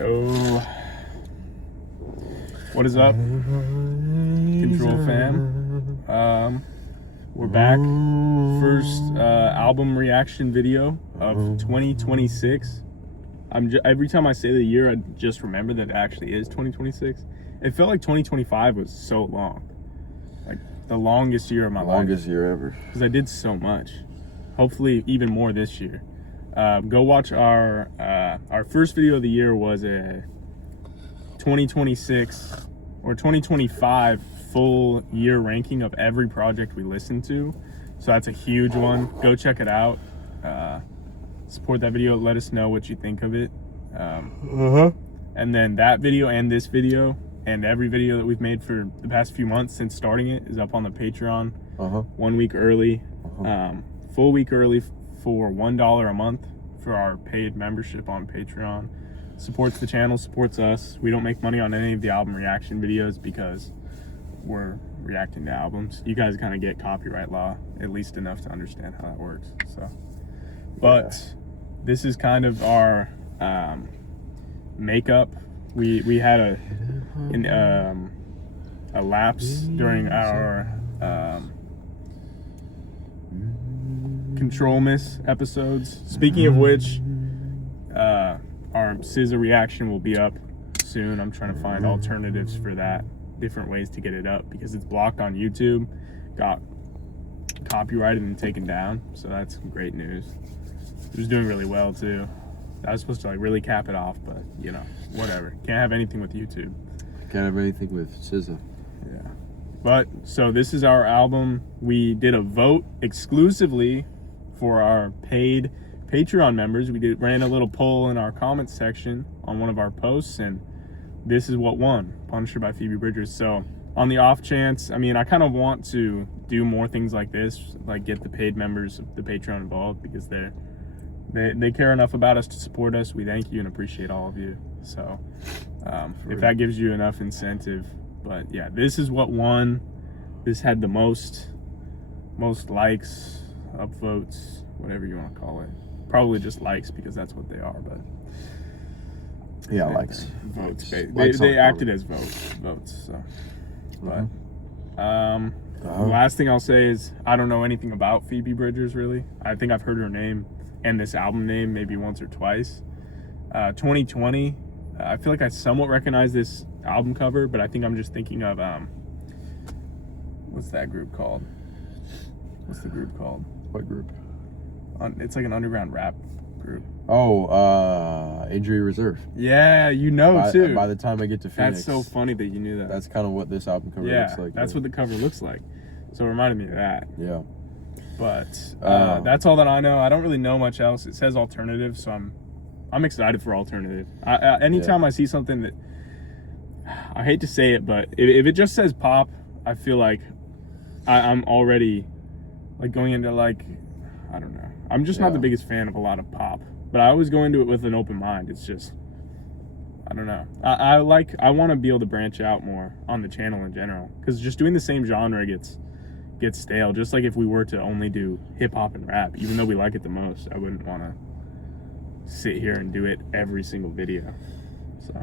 Oh, what is up, CTRL Fam? We're back. First album reaction video of 2026. Every time I say the year, I just remember that it actually is 2026. It felt like 2025 was so long, like the longest year of my life. Longest year ever. Because I did so much. Hopefully, even more this year. Go watch our first video of the year was a 2026 or 2025 full year ranking of every project we listened to. So that's a huge one. Go check it out. Support that video. Let us know what you think of it. And then that video and this video and every video that we've made for the past few months since starting it is up on the Patreon. 1 week early, full week early for $1 a month for our paid membership on Patreon. Supports the channel, supports us. We don't make money on any of the album reaction videos because we're reacting to albums. You guys kind of get copyright law, at least enough to understand how that works. So, but this is kind of our makeup. We had a lapse during our Control Miss episodes. Speaking of which, our SZA reaction will be up soon. I'm trying to find alternatives for that, different ways to get it up because it's blocked on YouTube, got copyrighted and taken down. So that's great news. It was doing really well too. I was supposed to like really cap it off, but you know, whatever. Can't have anything with YouTube. Can't have anything with SZA. Yeah. But so this is our album. We did a vote exclusively for our paid Patreon members. We ran a little poll in our comments section on one of our posts, and this is what won: Punisher by Phoebe Bridgers. So on the off chance, I mean, I kind of want to do more things like this, like get the paid members of the Patreon involved because they care enough about us to support us. We thank you and appreciate all of you. So if that gives you enough incentive. But yeah, this is what won. This had the most likes, upvotes, whatever you want to call it. Probably just likes because that's what they are, but yeah, likes. Votes. They acted as votes. So, but the last thing I'll say is I don't know anything about Phoebe Bridgers really. I think I've heard her name and this album name maybe once or twice. 2020. I feel like I somewhat recognize this album cover, but I think I'm just thinking of what's that group called? What's the group called? What group? It's like an underground rap group. Oh, Injury Reserve. Yeah, you know too. By the time I get to Phoenix. That's so funny that you knew that. That's kind of what this album cover looks like. That's what the cover looks like. So it reminded me of that. Yeah. But that's all that I know. I don't really know much else. It says alternative, so I'm excited for alternative. Anytime I see something that, I hate to say it, but if it just says pop, I feel like I'm already like going into like, I don't know. I'm just not the biggest fan of a lot of pop, but I always go into it with an open mind. It's just, I don't know. I want to be able to branch out more on the channel in general, because just doing the same genre gets stale. Just like if we were to only do hip hop and rap, even though we like it the most, I wouldn't want to sit here and do it every single video. So,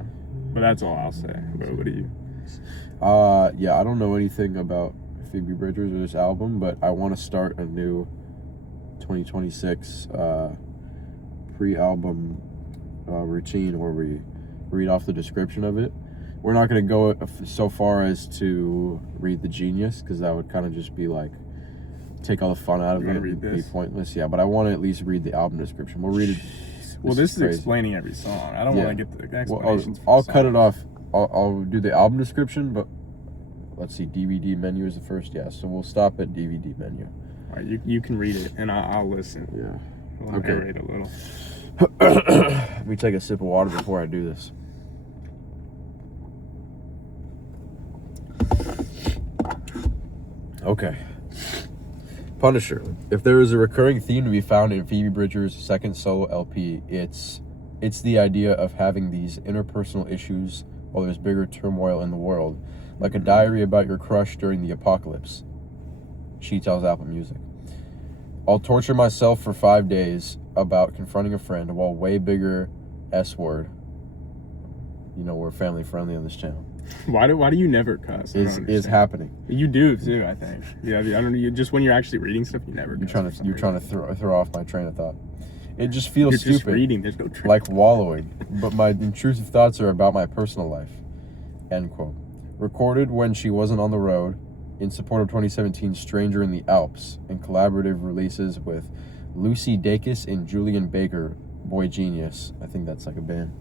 but that's all I'll say. What do you? Yeah, I don't know anything about Phoebe Bridgers or this album, but I want to start a new 2026 pre-album routine where we read off the description of it. We're not going to go so far as to read the Genius, because that would kind of just be like take all the fun out of it and be pointless. Yeah, but I want to at least read the album description. We'll read it. Well, this is explaining every song. I don't want to get the explanations. I'll cut it off. I'll do the album description, but let's see. DVD menu is the first. Yeah, so we'll stop at DVD menu. All right, you can read it, and I'll listen. Yeah. I'll narrate a little. Let me take a sip of water before I do this. Okay. Punisher. If there is a recurring theme to be found in Phoebe Bridgers' second solo LP, it's the idea of having these interpersonal issues while there's bigger turmoil in the world, like a diary about your crush during the apocalypse. She tells Apple Music. I'll torture myself for 5 days about confronting a friend while way bigger S word we're family friendly on this channel. Why do you never cuss? Is happening. You do too, I think. Yeah, I don't know. You just when you're actually reading stuff, you never. You're trying to throw off my train of thought. It just feels stupid. Just reading. There's no train. Like wallowing, but my intrusive thoughts are about my personal life. End quote. Recorded when she wasn't on the road, in support of 2017 Stranger in the Alps, and collaborative releases with Lucy Dacus and Julian Baker, Boy Genius, I think that's like a band,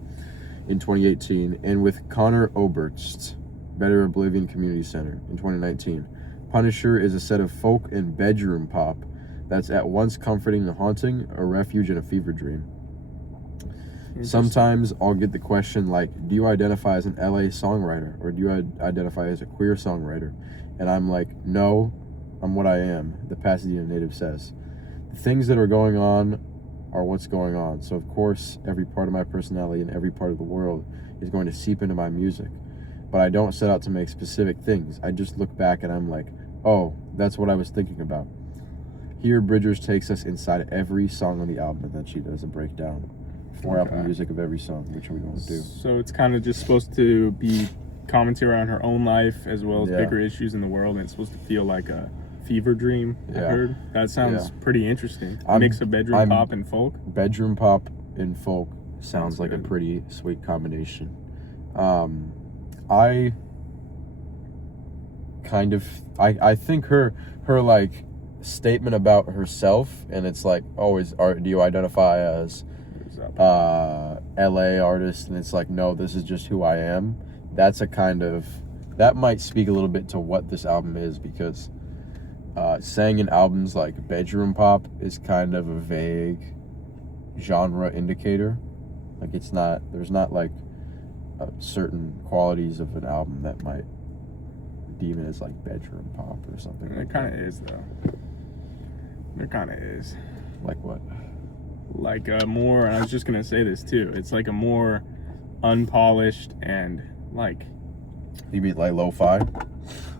in 2018, and with Connor Oberst, Better Oblivion Community Center, in 2019. Punisher is a set of folk and bedroom pop that's at once comforting and haunting, a refuge and a fever dream. Sometimes I'll get the question like, do you identify as an LA songwriter, or do you identify as a queer songwriter? And I'm like, no, I'm what I am, the Pasadena native says. The things that are going on are what's going on. So of course, every part of my personality and every part of the world is going to seep into my music. But I don't set out to make specific things. I just look back and I'm like, oh, that's what I was thinking about. Here, Bridgers takes us inside every song on the album, and then she does a breakdown for album music of every song, which we want to do. So it's kind of just supposed to be commentary on her own life as well as bigger issues in the world, and it's supposed to feel like a fever dream. I heard that sounds pretty interesting. Mix of bedroom pop and folk. Bedroom pop and folk sounds like a pretty sweet combination. I think her like statement about herself, and it's like, oh, do you identify as LA artist, and it's like, no, this is just who I am. That might speak a little bit to what this album is, because saying an album's like bedroom pop is kind of a vague genre indicator. Like there's not like certain qualities of an album that might deem it as like bedroom pop or something. It kind of is though. It kind of is. Like what? Like a more, I was just gonna say this too, it's like a more unpolished and like, you mean like lo-fi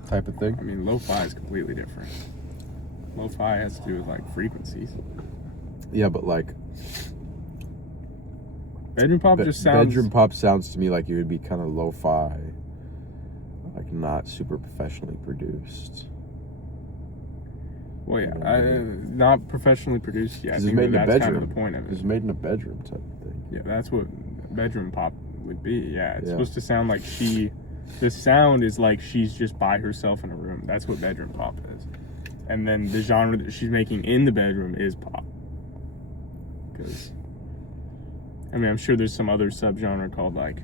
type of thing? I mean, lo-fi is completely different. Lo-fi has to do with like frequencies. Yeah, but like bedroom pop just sounds, bedroom pop sounds to me like it would be kind of lo-fi, like not super professionally produced. Well, yeah, not professionally produced yet. I think that's kind of the point of it. It's made in a bedroom type of thing. Yeah, that's what bedroom pop would be. Yeah, it's supposed to sound like the sound is like she's just by herself in a room. That's what bedroom pop is. And then the genre that she's making in the bedroom is pop. Because, I mean, I'm sure there's some other subgenre called like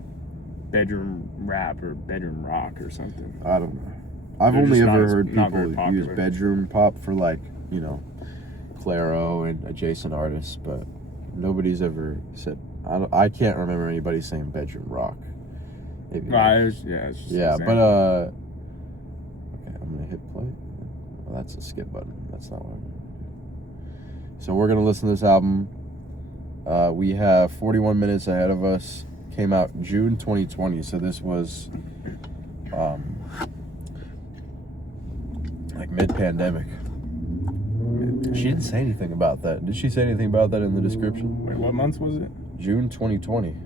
bedroom rap or bedroom rock or something. I don't know. I've only ever heard people use bedroom pop for like, Claro and adjacent artists, but nobody's ever said, I can't remember anybody saying bedroom rock. Maybe but okay, I'm gonna hit play. Oh, that's a skip button. That's not what I'm gonna do. So we're gonna listen to this album. We have 41 minutes ahead of us. Came out June 2020, so this was like mid-pandemic. She didn't say anything about that. Did she say anything about that in the description? Wait, what month was it? June 2020.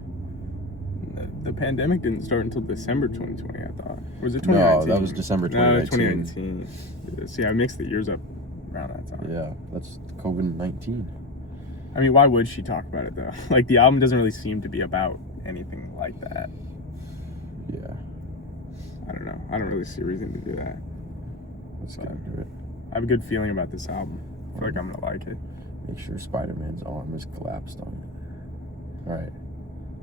The pandemic didn't start until December 2020, I thought. Was it 2019? No, that was December 2019. No, 2019. See, I mixed the years up around that time. Yeah, that's COVID-19. I mean, why would she talk about it, though? Like, the album doesn't really seem to be about anything like that. Yeah. I don't know. I don't really see a reason to do that. Let's get into it. I have a good feeling about this album. I feel like I'm going to like it. Make sure Spider-Man's arm is collapsed on it. All right.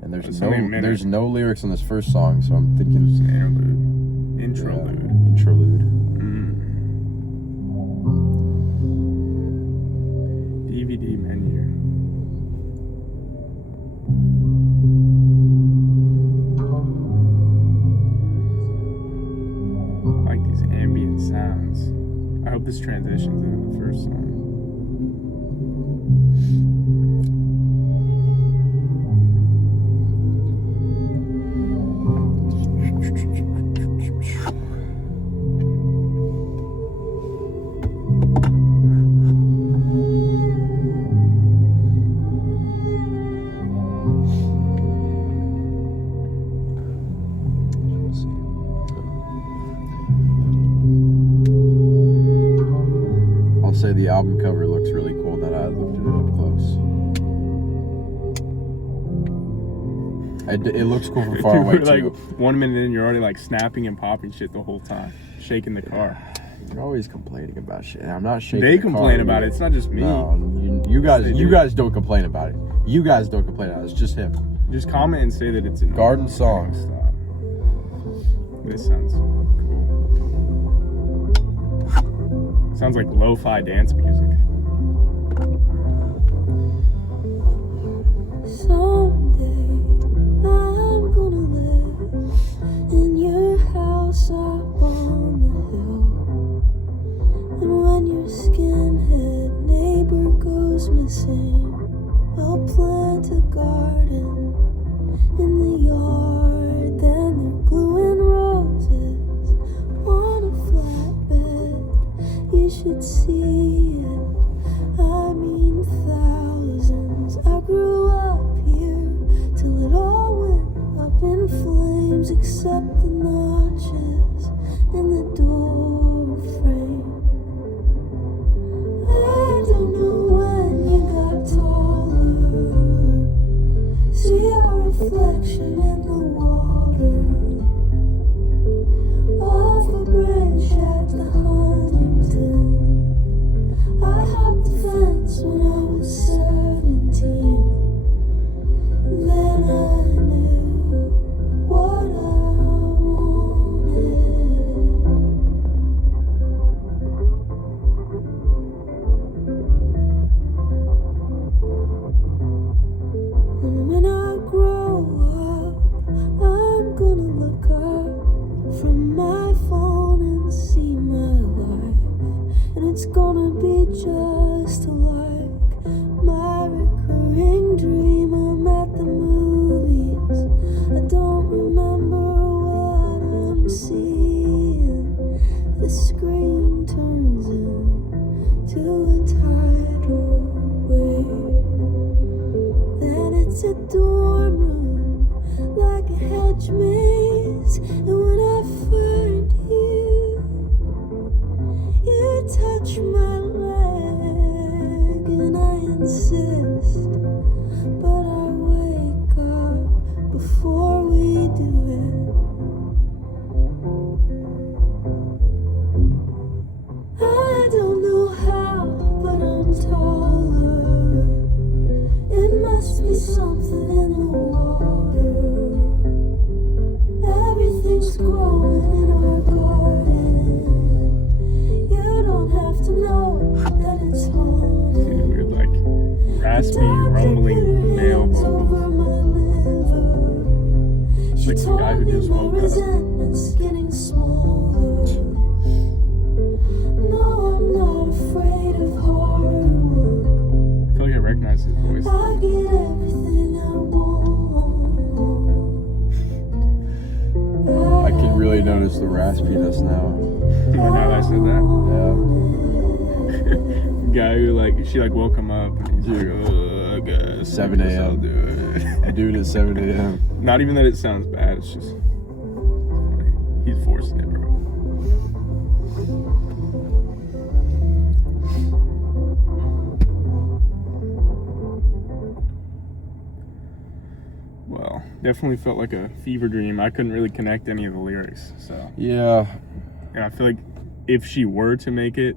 And there's no lyrics on this first song, so I'm thinking it's an interlude. Interlude. DVD menu. I like these ambient sounds. I hope this transitions into the first song. album cover looks really cool. That I looked at it up close. It looks cool from far away too. Like 1 minute in, you're already like snapping and popping shit the whole time, shaking the car. You're always complaining about shit. I'm not shaking. They complain about it. It's not just me. No, you guys don't complain about it. You guys don't complain about it. It's just him. Just comment and say that it's annoying. Garden songs. Stop. This sounds cool. Sounds like lo-fi dance music. Someday I'm gonna live in your house up on the hill. And when your skinhead neighbor goes missing, I'll plant a garden in the yard. Then they're gluing roses on a flatbed. You should see it, I mean thousands. I grew up here till it all went up in flames, except the notches in the door frame. I don't know when you got taller. See our reflection in the water off a bridge at the Huntington. I hopped the fence when I was 17. Then I knew what I wanted. And when I grow up, I'm gonna look up from my phone and see my life. And it's gonna be just like my recurring dream. I'm at the movies, I don't remember what I'm seeing. The screen turns into a tidal wave. Then it's a dorm room, like a hedge maze. And when I find you, you touch my leg and I insist. But I wake up before we do it. I don't know how, but I'm taller. It must be something in the water. Everything's growing in our garden. You don't have to know that it's haunted. Dude, weird, like raspy, rumbling male vocals. Like the guy who just woke up. Resentment's getting smaller. No, I'm not afraid of hard work. I feel like I recognize his voice. I get everything I want. I can really notice the raspiness now. Now that I said that. Yeah. Guy who like, she like woke him up and he's like, oh, I guess 7 a.m. I'll do it. Dude at 7 a.m. Not even that it sounds bad, it's just funny. He's forcing it, bro. Well, definitely felt like a fever dream. I couldn't really connect any of the lyrics, so. Yeah. And I feel like if she were to make it,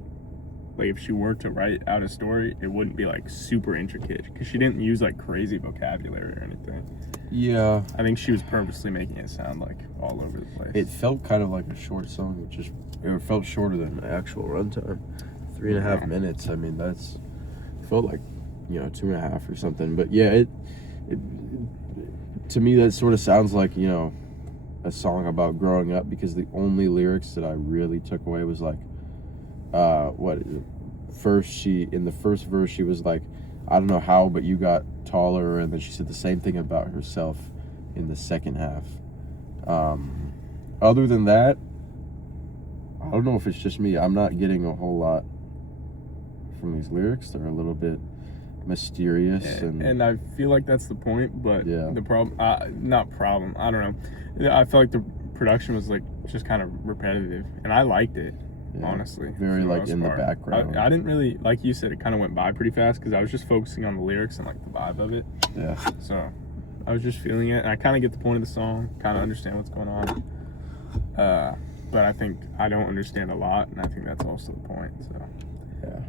like if she were to write out a story, it wouldn't be like super intricate because she didn't use like crazy vocabulary or anything. Yeah. I think she was purposely making it sound like all over the place. It felt kind of like a short song, which is, it felt shorter than the actual runtime. 3.5 minutes. I mean, that's, felt like, 2.5 or something. But yeah, it to me, that sort of sounds like, a song about growing up, because the only lyrics that I really took away was like, in the first verse, she was like, I don't know how, but you got taller. And then she said the same thing about herself in the second half. Other than that, I don't know if it's just me. I'm not getting a whole lot from these lyrics. They're a little bit mysterious. And I feel like that's the point, but Yeah. the problem, not problem, I don't know. I feel like the production was like just kind of repetitive, and I liked it. honestly. Very for like most in the part. background. I didn't really, like you said, it kind of went by pretty fast because I was just focusing on the lyrics and like the vibe of it. Yeah. So I was just feeling it, and I kind of get the point of the song, kind of understand what's going on. But I think I don't understand a lot, and I think that's also the point. So Yeah.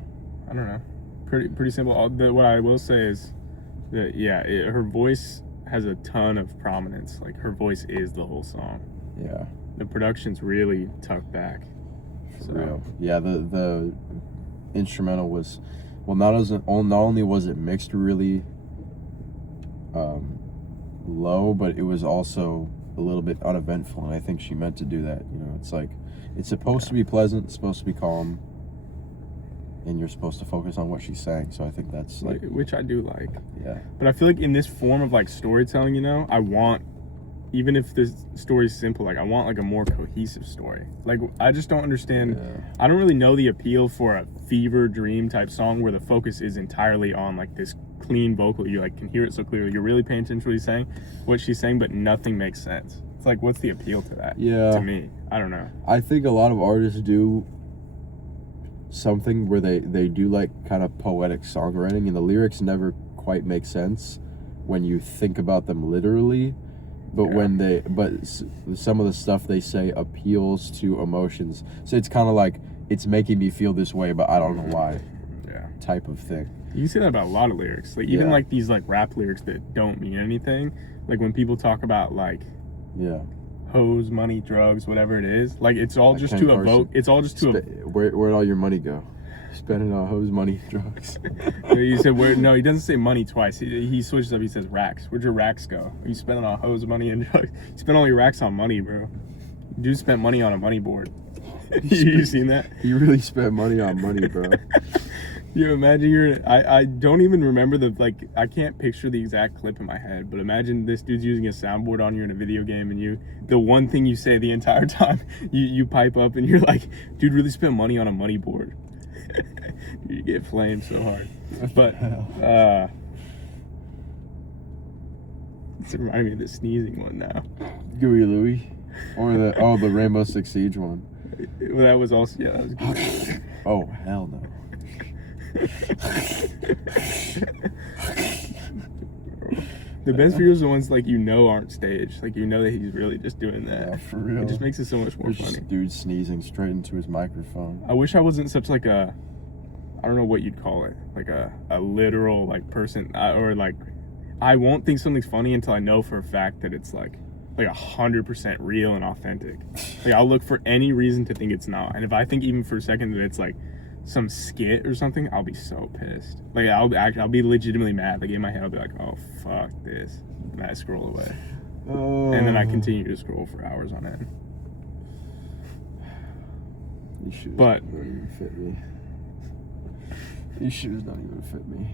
I don't know. Pretty simple. What I will say is that her voice has a ton of prominence. Like her voice is the whole song. Yeah. The production's really tucked back. For real. Yeah, the instrumental was, well, not only was it mixed really low, but it was also a little bit uneventful, and I think she meant to do that. You know, it's like, it's supposed to be pleasant, it's supposed to be calm, and you're supposed to focus on what she's saying. So I think that's like, which I do like. yeah. But I feel like in this form of like storytelling, you know, I want, even if this story's simple, like I want like a more cohesive story. Like I just don't understand. Yeah. I don't really know the appeal for a fever dream type song where the focus is entirely on like this clean vocal. You like can hear it so clearly. You're really paying attention to what she's saying, but nothing makes sense. It's like, what's the appeal to that? Yeah. To me, I don't know. I think a lot of artists do something where they do like kind of poetic songwriting, and the lyrics never quite make sense when you think about them literally. But some of the stuff they say appeals to emotions. So it's kind of like, it's making me feel this way, but I don't know why. Yeah. Type of thing. You see that about a lot of lyrics. Like even like these like rap lyrics that don't mean anything. Like when people talk about like hoes, money, drugs, whatever it is. Like it's all just to evoke. It's all just to. Where'd all your money go? Spend it on hoes, money, drugs. He said, no, he doesn't say money twice. He switches up. He says racks. Where'd your racks go? You spent it on hoes, money, and drugs. You spent all your racks on money, bro. Dude spent money on a money board. You seen that? He really spent money on money, bro. You imagine I don't even remember I can't picture the exact clip in my head, but imagine this dude's using a soundboard on you in a video game, and the one thing you say the entire time, you pipe up and you're like, dude really spent money on a money board. You get flamed so hard. But it's reminding me of the sneezing one now. Gooey Louie, or the Rainbow Six Siege one. Well, that was also that was good. Oh hell no. The best videos are the ones like aren't staged. Like that he's really just doing that. Yeah, for real. It just makes it so much more funny. Just dude sneezing straight into his microphone. I wish I wasn't such like a, I don't know what you'd call it, like a literal like person, or like I won't think something's funny until I know for a fact that it's like 100% real and authentic. Like I'll look for any reason to think it's not, and if I think even for a second that it's like some skit or something, I'll be so pissed. Like I'll be legitimately mad. Like in my head, I'll be like, oh fuck this, and I scroll away, and then I continue to scroll for hours on end. These shoes But don't even fit me. These shoes don't even fit me.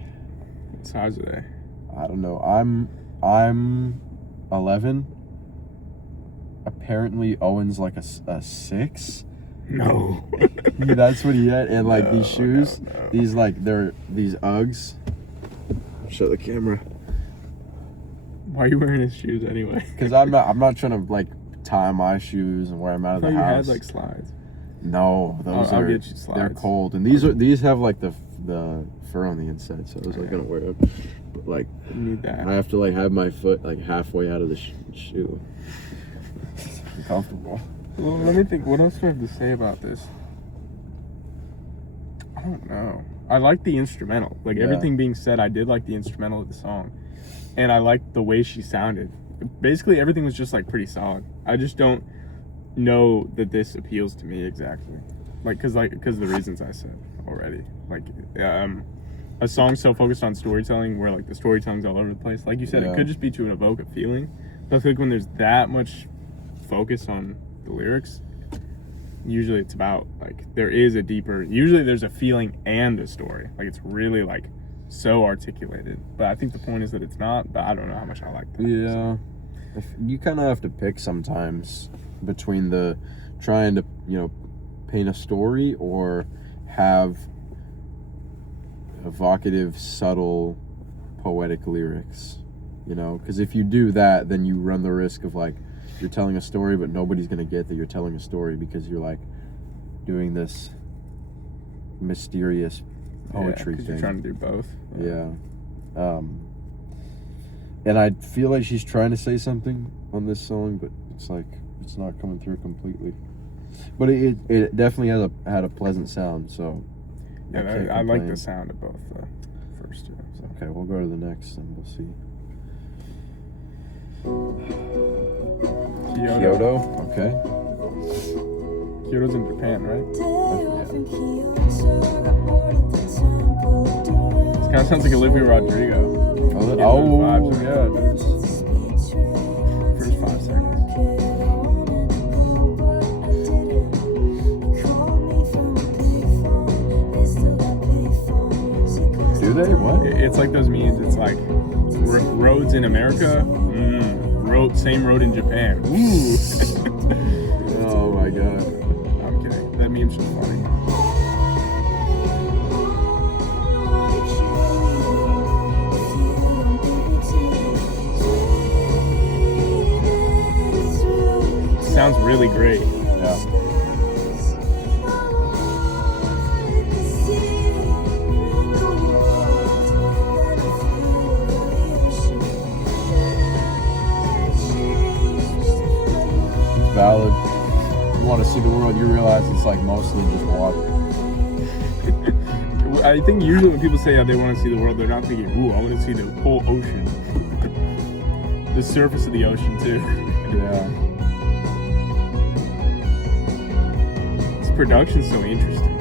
What size are they? I don't know. I'm 11. Apparently Owen's like a 6. No. Yeah, that's what he had. And like No, these shoes, no. they're these Uggs. Show the camera. Why are you wearing his shoes anyway? Because I'm not trying to like tie my shoes and wear them out of the you house. had like slides. No, those I'll are get you slides. they're cold, and these have like the fur on the inside, so I was like gonna wear them, but like You need that. I have to like have my foot like halfway out of the shoe. It's uncomfortable. Well, let me think. What else do I have to say about this? I don't know. I like the instrumental. Like everything being said, I did like the instrumental of the song, and I liked the way she sounded. Basically, everything was just like pretty solid. I just don't know that this appeals to me exactly, because the reasons I said already. Like a song so focused on storytelling where like the storytelling's all over the place. Like you said, it could just be to evoke a feeling. But I feel like when there's that much focus on the lyrics, usually it's about like usually there's a feeling and a story. Like it's really like so articulated. But I think the point is that it's not. But I don't know how much I like that. Yeah, you kind of have to pick sometimes between the trying to paint a story or have evocative, subtle, poetic lyrics. Because if you do that, then you run the risk of like you're telling a story, but nobody's gonna get that you're telling a story because you're like doing this mysterious poetry because thing. you're trying to do both. Yeah. And I feel like she's trying to say something on this song, but it's like it's not coming through completely. But it definitely had a pleasant sound, so Yeah, I like the sound of both the first two. So. Okay, we'll go to the next and we'll see. Kyoto. Okay. Kyoto's in Japan, right? This kind of sounds like Olivia Rodrigo. Oh, yeah, dude. First 5 seconds. Do they? What? It's like those memes. It's like roads in America. Same road in Japan. Ooh. Oh my god. I'm kidding. That meme's just funny. Sounds really great. Yeah. Valid. You want to see the world, you realize it's like mostly just water. I think usually when people say they want to see the world, they're not thinking, ooh, I want to see the whole ocean. The surface of the ocean, too. Yeah. This production's so interesting.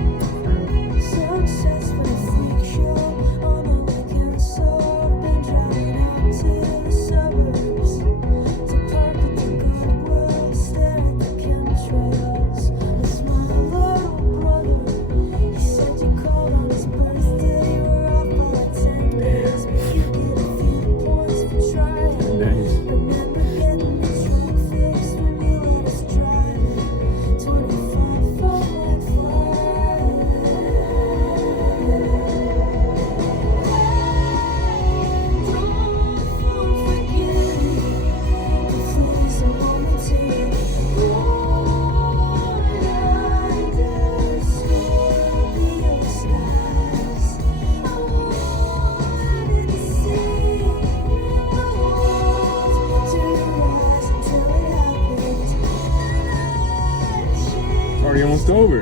Almost over.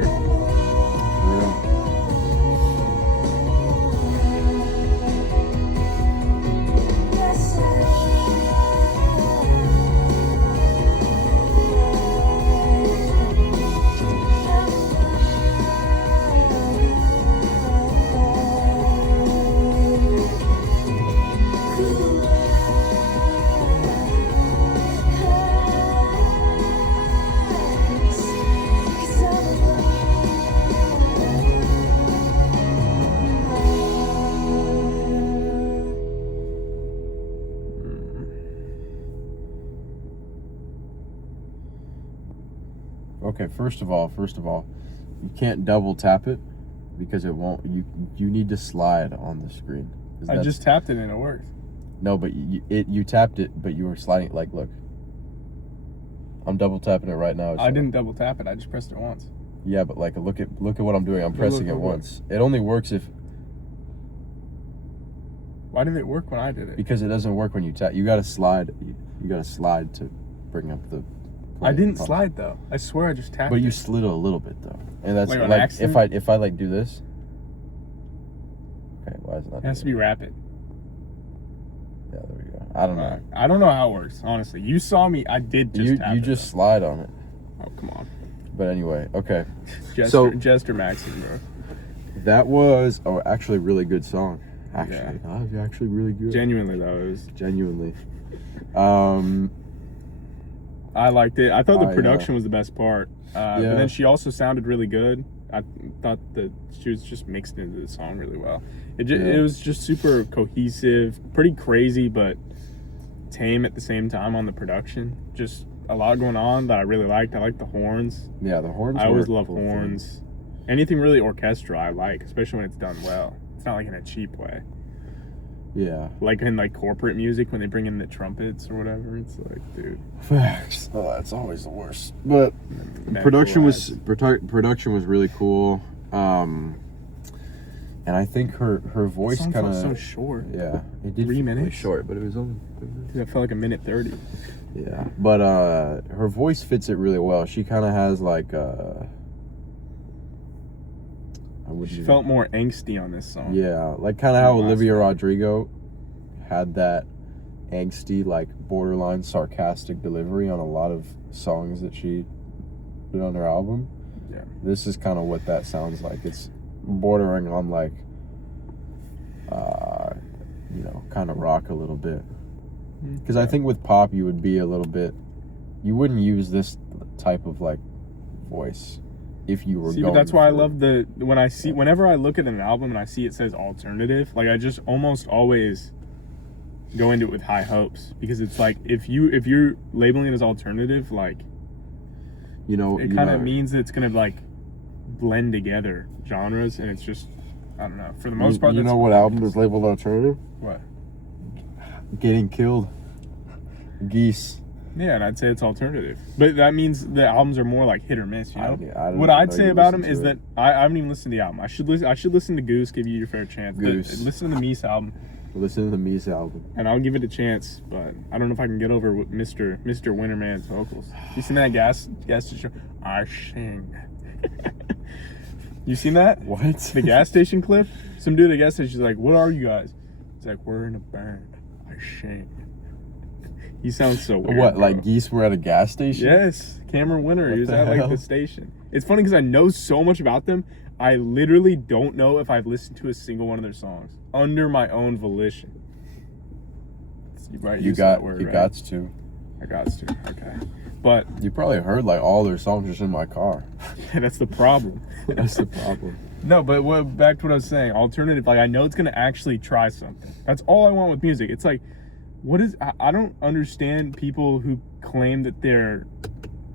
Okay, first of all, you can't double tap it because it won't. You need to slide on the screen. I just tapped it and it worked. No, but you tapped it, but you were sliding. Like, look, I'm double tapping it right now. I didn't double tap it. I just pressed it once. Yeah, but like, look at what I'm doing. I'm pressing it once. It only works if. Why did it work when I did it? Because it doesn't work when you tap. You gotta slide. You gotta slide to bring up the. I didn't slide though. I swear I just tapped. But you slid it a little bit though, and that's like if I like do this. Okay, why is it not? It has to be rapid. Yeah, there we go. I don't know. I don't know how it works, honestly. You saw me. I did just tap you it, just slide on it. Oh, come on. But anyway, okay. Jester Maxing, bro. That was actually a really good song. Actually, that was actually really good. Genuinely though, it was genuinely. I liked it. I thought the production was the best part. But then she also sounded really good. I thought that she was just mixed into the song really well. It was just super cohesive, pretty crazy, but tame at the same time on the production. Just a lot going on that I really liked. I like the horns. Yeah, the horns. I always love horns. Anything really orchestral I like, especially when it's done well. It's not like in a cheap way. Yeah. Like in like corporate music when they bring in the trumpets or whatever. It's like, dude. Facts. Oh, that's always the worst. But Medical production was ads. production was really cool. And I think her voice Song kind felt so of short. yeah, it did 3 feel really minutes? short, but it was only That felt like a minute 30. yeah. But her voice fits it really well. She kind of has like I wouldn't She even- felt more angsty on this song. yeah, like kind of how Last Olivia one. Rodrigo had that angsty, like borderline sarcastic delivery on a lot of songs that she did on her album. Yeah. This is kind of what that sounds like. It's bordering on like kind of rock a little bit. Because I think with pop you would be a little bit, you wouldn't use this type of like voice if you were See, going but that's why I for- love whenever I look at an album and I see it says alternative, like I just almost always go into it with high hopes, because it's like if you're labeling it as alternative, like it kind of means that it's gonna like blend together genres, and it's just, I don't know, for the most part. You know what album is labeled alternative? What? Getting Killed. Geese. Yeah, and I'd say it's alternative, but that means the albums are more like hit or miss. You know, I don't what know I'd you say about listen them is to that it. I haven't even listened to the album. I should listen to Goose, give you your fair chance. Goose. But listen to the Mies album, Listen to the Mies album. and I'll give it a chance. But I don't know if I can get over with Mr. Winterman's vocals. You seen that gas station? I sing. You seen that? What? The gas station clip? Some dude at the gas station is like, "What are you guys?" He's like, "We're in a band. I sing." He sounds so weird. What, bro. like geese were at a gas station? Yes, Cameron Winter. What He was the at like hell? the station. It's funny because I know so much about them. I literally don't know if I've listened to a single one of their songs under my own volition. Right? You use got that word, you right? got to. I got to. Okay, but You probably heard like all their songs just in my car. that's the problem. That's the problem. No, but back to what I was saying. Alternative, like I know it's gonna actually try something. That's all I want with music. It's like, I don't understand people who claim that they're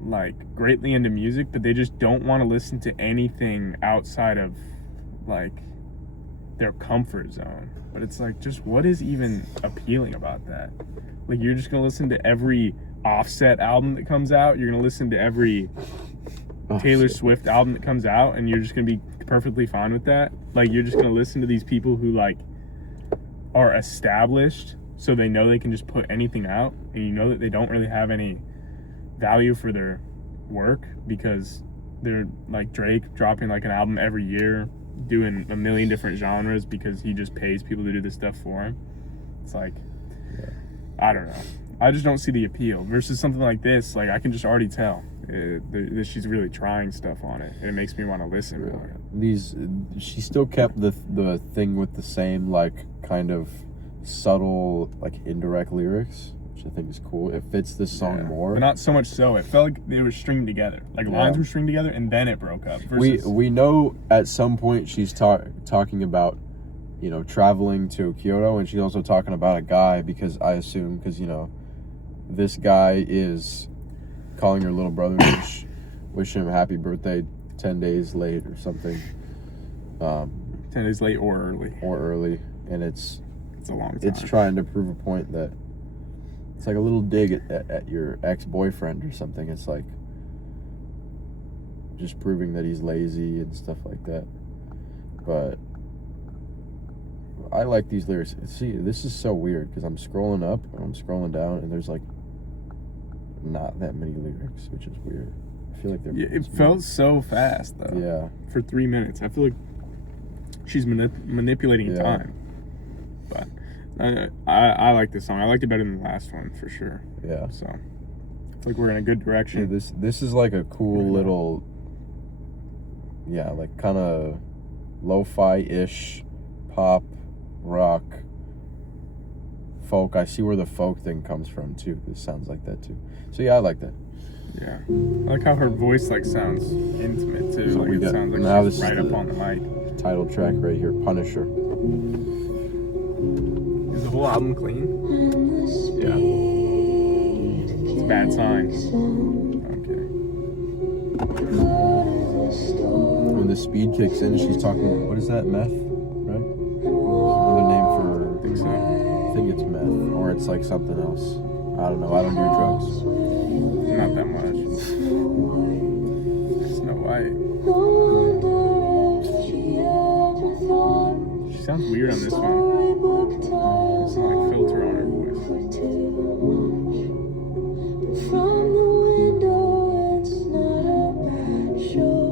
like greatly into music, but they just don't want to listen to anything outside of like their comfort zone. But it's like, just what is even appealing about that? Like, you're just gonna listen to every Offset album that comes out. You're gonna listen to every Taylor Swift album that comes out, and you're just gonna be perfectly fine with that. Like, you're just gonna listen to these people who like are established, so they know they can just put anything out, and you know that they don't really have any value for their work, because they're like Drake dropping like an album every year, doing a million different genres because he just pays people to do this stuff for him. It's like, I don't know. I just don't see the appeal. Versus something like this, like I can just already tell that she's really trying stuff on it, and it makes me want to listen more. She still kept the thing with the same like kind of subtle like indirect lyrics, which I think is cool. It fits this song more. But not so much so. It felt like they were stringed together. Like lines were stringed together, and then it broke up. Versus, We know at some point she's talking about, you know, traveling to Kyoto, and she's also talking about a guy, because I assume, because, you know, this guy is calling her little brother, wish him happy birthday 10 days late or something. 10 days late or early. And it's a long time. It's trying to prove a point that it's like a little dig at your ex-boyfriend or something. It's like just proving that he's lazy and stuff like that. But I like these lyrics. See, this is so weird because I'm scrolling up and I'm scrolling down, and there's like not that many lyrics, which is weird. I feel like they're. Yeah, it felt so fast though. Yeah. For 3 minutes, I feel like she's manipulating Yeah. time. But I like this song. I liked it better than the last one for sure. Yeah. So I feel like we're in a good Yeah, direction. this is like a cool little, like kind of lo-fi-ish pop rock folk. I see where the folk thing comes from too. This sounds like that too. So yeah, I like that. Yeah, I like how her voice like sounds intimate too. So Like we it got- sounds like now she's this is right up the- on the mic. Title track right here, Punisher. Is the whole album clean? Yeah. It's a bad sign. Okay. When the speed kicks in, she's talking. What is that? Meth, right? Another name for. I think so. it's like something else. I don't know. I don't do drugs. Not that much. Snow White. She sounds weird on this one. There's no like filter on her voice. From the window, it's not a bad show.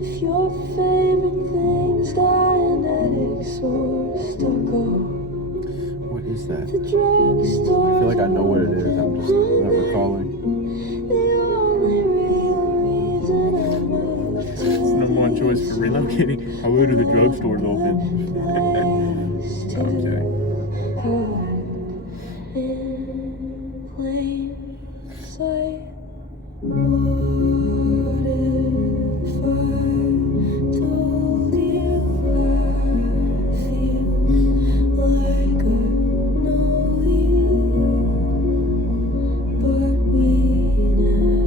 If your favorite thing's Dianetics or stucco. What is that? The drugstore. I feel like I know what it is. I'm just not recalling. The only real reason I moved It's the number one choice for relocating. I go to the drugstores open. Okay. in plain sight. What if I told you I feel like I know you, but we never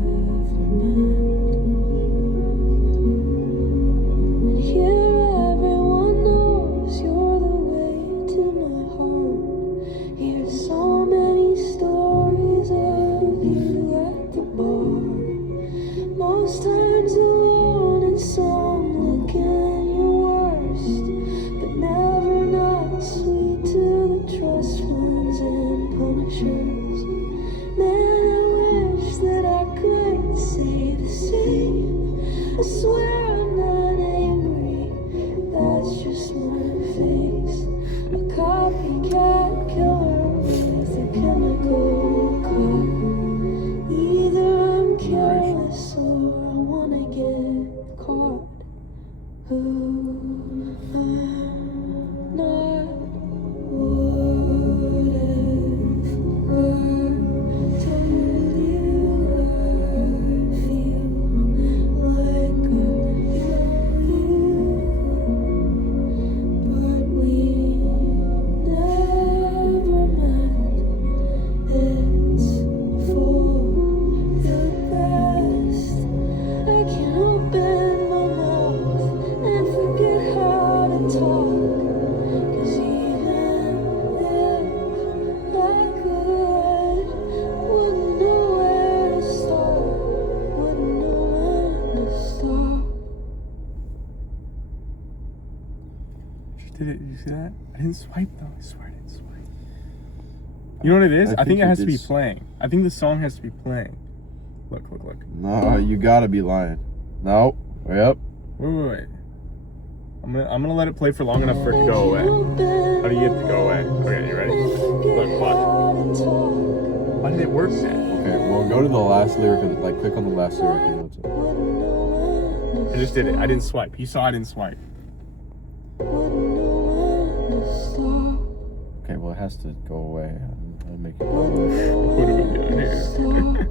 met? And here everyone knows you're the way to my heart. Here's so many stories of you at the bar. Most times alone and some looking your worst, but never not sweet to the trust funds and punishers. Man, I wish that I could say the same. I swear I'm not angry, that's just my face. A copycat killer with a chemical cut. Either I'm careless or I wanna get caught. Ooh, I'm not. What if I told you I feel like I know you, but we never met? It's for the best. I can't open my mouth and forget how to talk. 'Cause even if I could, wouldn't know where to start, wouldn't know when to stop. Did it? You see that? I didn't swipe though. I swear I didn't swipe. You know what it is? I think it you has to did be s- playing. I think the song has to be playing. Look. No, you gotta be lying. No. Yep. Wait. I'm gonna let it play for long enough for it to go away. How do you get it to go away? Okay, you ready? Look, watch. Why did it work then? Okay, well, go to the last lyric, like, click on the last lyric and notes it. I just did it. I didn't swipe. You saw I didn't swipe. Okay, well, it has to go away. I'll make it go away. What are we doing here?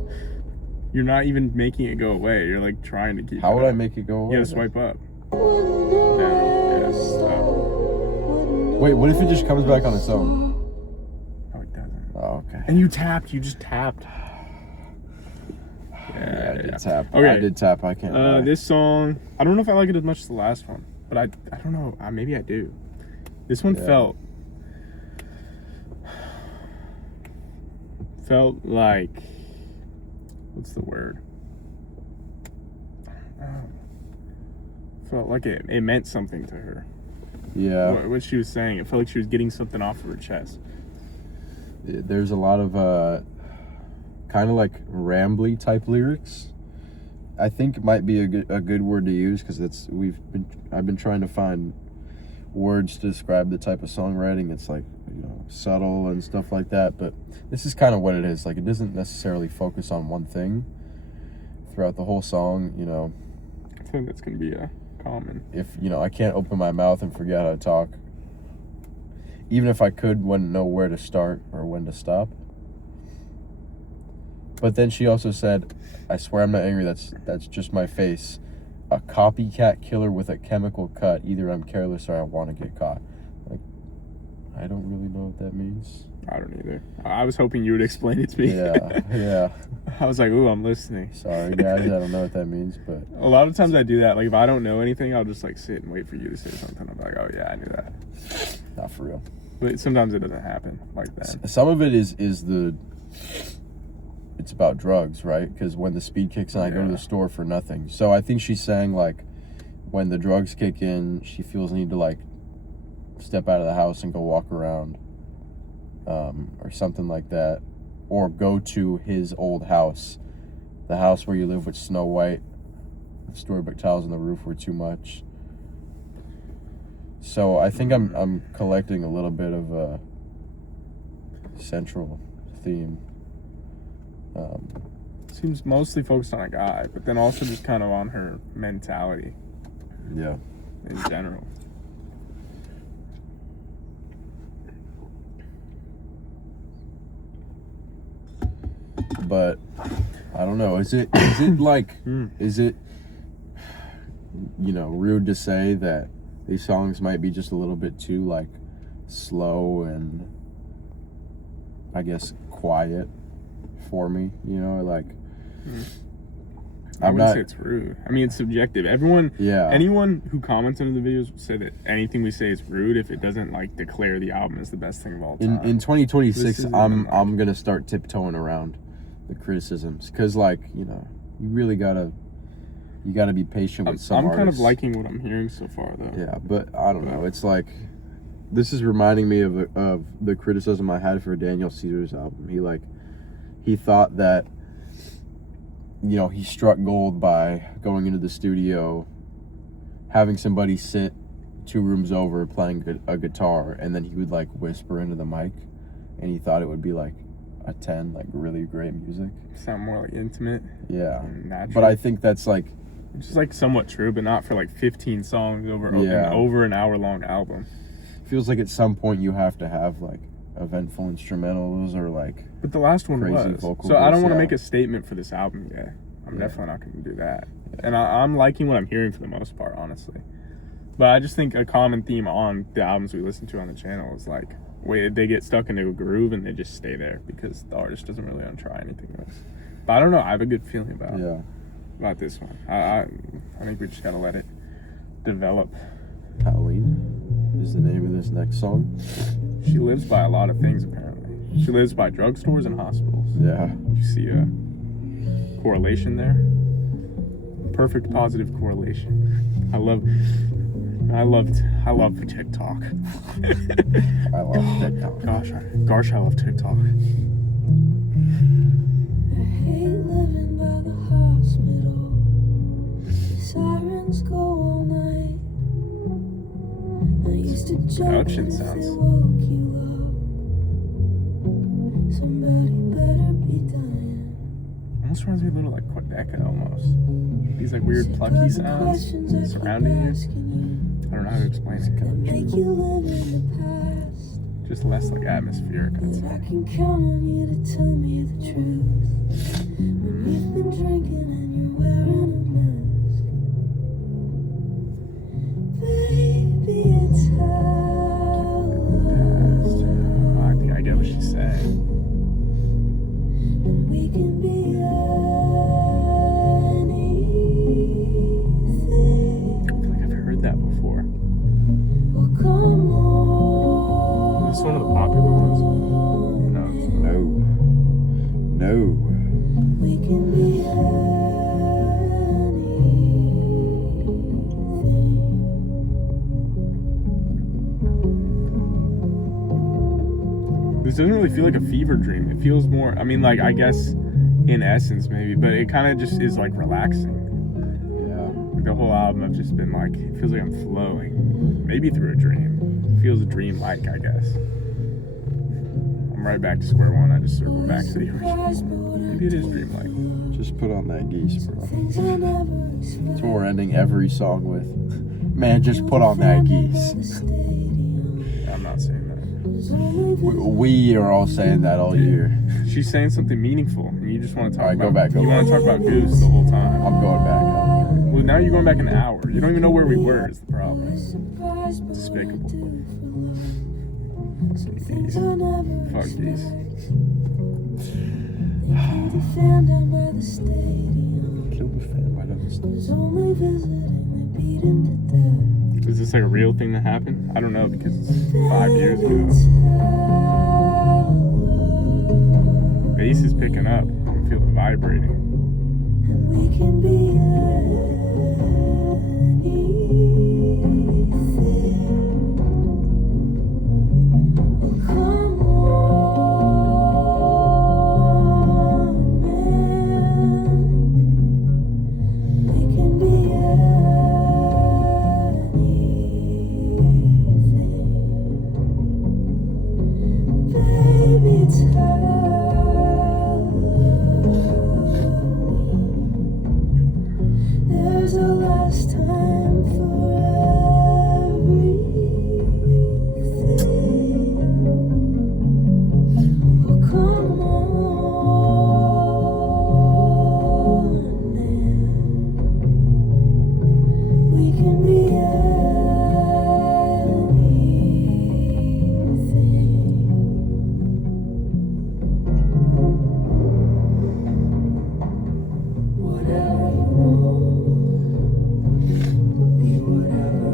You're not even making it go away. You're like trying to keep How it would I up. make it go away? You gotta then? swipe up. Yeah, stop. Wait, what if it just comes back on its own? No, it doesn't. Oh, okay. And you tapped. You just tapped. Yeah, I did tap. Okay. I did tap. I can't lie. This song, I don't know if I like it as much as the last one, but I don't know. Maybe I do. This one Yeah. felt like, what's the word? Felt like it meant something to her. Yeah. What she was saying, it felt like she was getting something off of her chest. There's a lot of kind of like rambly type lyrics. I think it might be a good word to use because I've been trying to find words to describe the type of songwriting. It's like, you know, subtle and stuff like that, but this is kind of what it is. Like, it doesn't necessarily focus on one thing throughout the whole song. You know, I think that's gonna be common. if, you know, I can't open my mouth and forget how to talk. Even if I could, wouldn't know where to start or when to stop. But then she also said, I swear I'm not angry, that's just my face. A copycat killer with a chemical cut. Either I'm careless or I want to get caught. Like, I don't really know what that means. I don't either. I was hoping you would explain it to me. Yeah. I was like, ooh, I'm listening. Sorry, guys, I don't know what that means, but A lot of times I do that. Like, if I don't know anything, I'll just like sit and wait for you to say something. I'm like, oh yeah, I knew that. not for real. But sometimes it doesn't happen like that. Some of it is it's about drugs, right? Because when the speed kicks in, I go to the store for nothing. So I think she's saying, like, when the drugs kick in, she feels the need to, like, step out of the house and go walk around, or something like that. Or go to his old house, the house where you live with Snow White. The storybook tiles on the roof were too much. So I think I'm collecting a little bit of a central theme. Seems mostly focused on a guy, but then also just kind of on her mentality. Yeah. In general. But I don't know. Is it like is it, you know, rude to say that these songs might be just a little bit too, like, slow and, I guess, quiet for me, you know, like I wouldn't say it's rude. I mean, it's subjective. Anyone who comments under the videos would say that anything we say is rude if it doesn't, like, declare the album as the best thing of all time. In 2026, I'm gonna start tiptoeing around the criticisms, because, like, you know, you really gotta be patient with some artists. I'm kind of liking what I'm hearing so far, though. Yeah, but I don't know. It's like, this is reminding me of the criticism I had for Daniel Caesar's album. He thought that, you know, he struck gold by going into the studio, having somebody sit 2 rooms over playing a guitar, and then he would, like, whisper into the mic, and he thought it would be like a 10, like, really great music. Sound more like intimate. Yeah. And natural. But I think that's, like, which is, like, somewhat true, but not for, like, 15 songs over an hour-long album. Feels like at some point you have to have, like, eventful instrumentals or, like, but the last one crazy was. vocal So I don't bits, want to make a statement for this album yet. I'm definitely not going to do that. Yeah. And I'm liking what I'm hearing for the most part, honestly. But I just think a common theme on the albums we listen to on the channel is, like, they get stuck into a groove and they just stay there because the artist doesn't really want to try anything else. But I don't know. I have a good feeling about this one. I think we just gotta let it develop. Halloween is the name of this next song. She lives by a lot of things, apparently. She lives by drugstores and hospitals. Yeah. You see a correlation there? Perfect positive correlation. I love TikTok. I love TikTok. Gosh, I love TikTok. I hate living by the hospital. Sirens go all night. I used to jump Production if sounds. they woke you up. Somebody better be dying. Almost reminds me a little like Quedeca almost. These like weird plucky sounds surrounding you. I don't know how to explain it. Make you live in the past. Just less like atmospheric. I'd say. I can count on you to tell me the truth. When you've been drinking and you're wearing a mask. Baby, it's hell. Oh, I think I get what she's saying. And we can be That before. Well, come on. Is this one of the popular ones? No. We can be anything. This doesn't really feel like a fever dream. It feels more, I mean, like, I guess in essence maybe, but it kind of just is like relaxing. The whole album I've just been like, it feels like I'm flowing. Maybe through a dream. It feels dream-like, I guess. I'm right back to square one. I just circled back to the original. Maybe it is dream-like. Just put on that geese, bro. That's what we're ending every song with. Man, just put on that geese. I'm not saying that. We are all saying that all year. She's saying something meaningful, and you just want to talk about. Go back. You want to talk about Goose the whole time. I'm going back. Well, now you're going back an hour. You don't even know where we were. Is the problem? Despicable. Geese. Fuck these. Killed the fan down by the stadium. Killed the fan by the stadium. Was only visiting, they beat him to death. Is this like a real thing that happened? I don't know because it's 5 years ago. Bass is picking up. I feel it vibrating. We can be anything. Come on, man. We can be anything. Baby, tell there's a last time for everything. Oh, come on, man. We can be anything. Whatever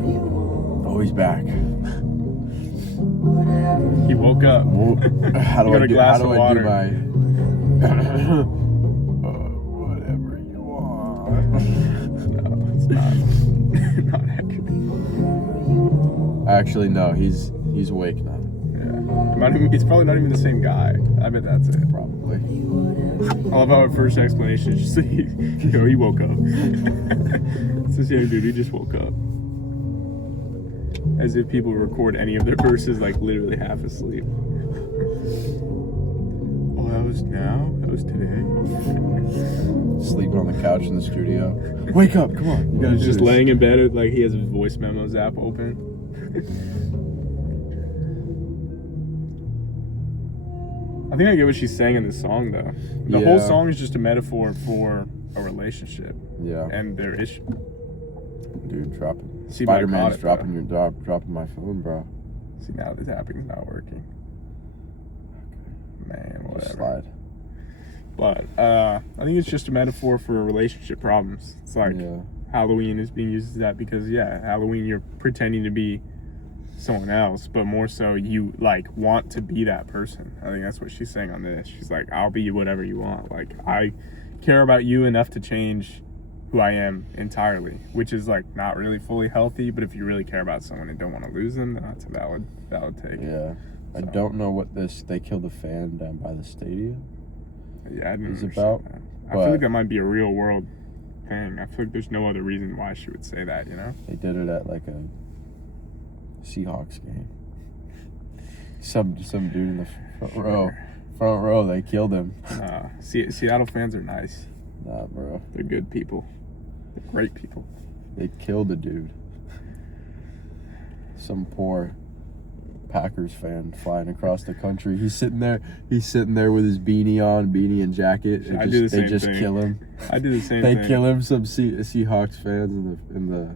you want. Oh, he's back. He woke up. How do You got I a do? glass How do of I water. do my? Whatever you want. No, it's not. Not accurate. Actually, no. He's awake now. Yeah. It's probably not even the same guy. I bet that's it. Probably. I love how our first explanation is just he woke up. It's this young dude, he just woke up. As if people record any of their verses like literally half asleep. Oh, that was now? That was today? Sleeping on the couch in the studio. Wake up! Come on. You gotta He's do just this. laying in bed, like he has his voice memos app open. I think I get what she's saying in this song, though. The whole Yeah. song is just a metaphor for a relationship Yeah. and their issue. Dude, dropping. See, but I caught Spider-Man's it, dropping your dropping my phone, bro. See, now the tapping's not working. Man, Just whatever. slide. But I think it's just a metaphor for relationship problems. It's like Yeah. Halloween is being used as that because, yeah, Halloween, you're pretending to be someone else, but more so you like want to be that person. I think that's what she's saying on this. She's like, I'll be whatever you want. Like, I care about you enough to change who I am entirely, which is like not really fully healthy, but if you really care about someone and don't want to lose them, then that's a valid take. Yeah. I So. don't know what they killed a fan down by the stadium. Yeah, I didn't Is understand about, that. I but- feel like that might be a real world thing. I feel like there's no other reason why she would say that, you know? They did it at like a Seahawks game. Some dude in the front row, they killed him. Seattle fans are nice. Nah, bro. They're good people. They're great people. They killed the dude. Some poor Packers fan flying across the country. He's sitting there with his beanie and jacket. I do the same They just thing. kill him. I do the same They thing. kill him. Some Seahawks fans in the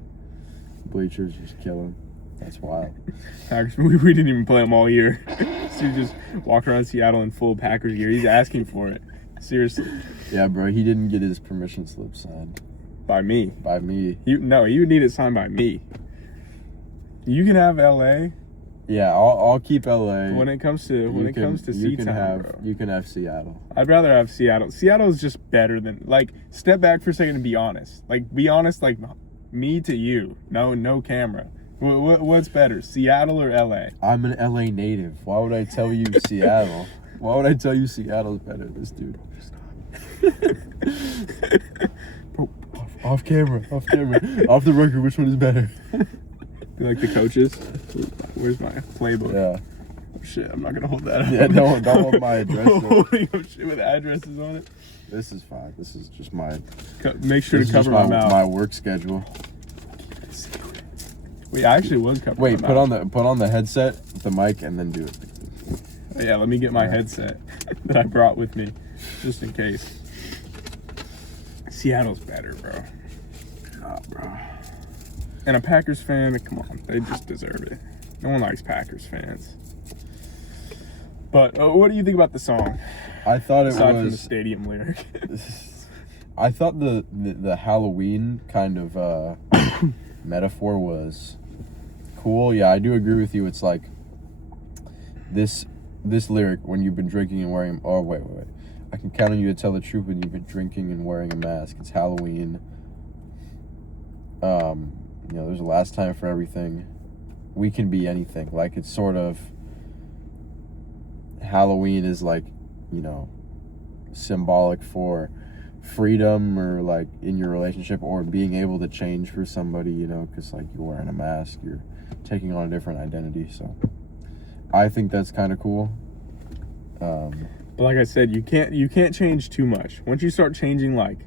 bleachers just kill him. That's wild. Packers, we didn't even play them all year. So you just walk around Seattle in full Packers gear. He's asking for it. Seriously. Yeah, bro. He didn't get his permission slip signed By me. by me. You need it signed by me. You can have LA Yeah, I'll keep LA. when it comes to C-Town, bro. You can have Seattle. I'd rather have Seattle. Seattle is just better than, like, step back for a second and be honest. Like, be honest, like, me to you. No camera. What's better, Seattle or LA? I'm an LA native. Why would I tell you Seattle? Why would I tell you Seattle's better? This dude. Bro, off camera. Off the record, which one is better? You like the coaches? Where's my playbook? Yeah. Oh, shit, I'm not gonna hold that up. Yeah, don't hold my address up. Holding up shit with addresses on it. This is fine. This is just my. Make sure This to is cover just my mouth. my work schedule. Wait, I actually was covering Wait, my put on the headset, the mic, and then do it. Yeah, let me get my headset that I brought with me, just in case. Seattle's better, bro. Nah, bro. And a Packers fan, come on, they just deserve it. No one likes Packers fans. But what do you think about the song? I thought it Aside from the was. stadium lyric. I thought the Halloween kind of metaphor was cool. Yeah, I do agree with you. It's like this lyric, when you've been drinking and wearing. Oh wait. I can count on you to tell the truth when you've been drinking and wearing a mask. It's Halloween. There's a last time for everything. We can be anything. Like, it's sort of, Halloween is like, symbolic for freedom, or like in your relationship, or being able to change for somebody, because like you're wearing a mask, you're taking on a different identity. So I think that's kind of cool. But like I said, you can't change too much. Once you start changing like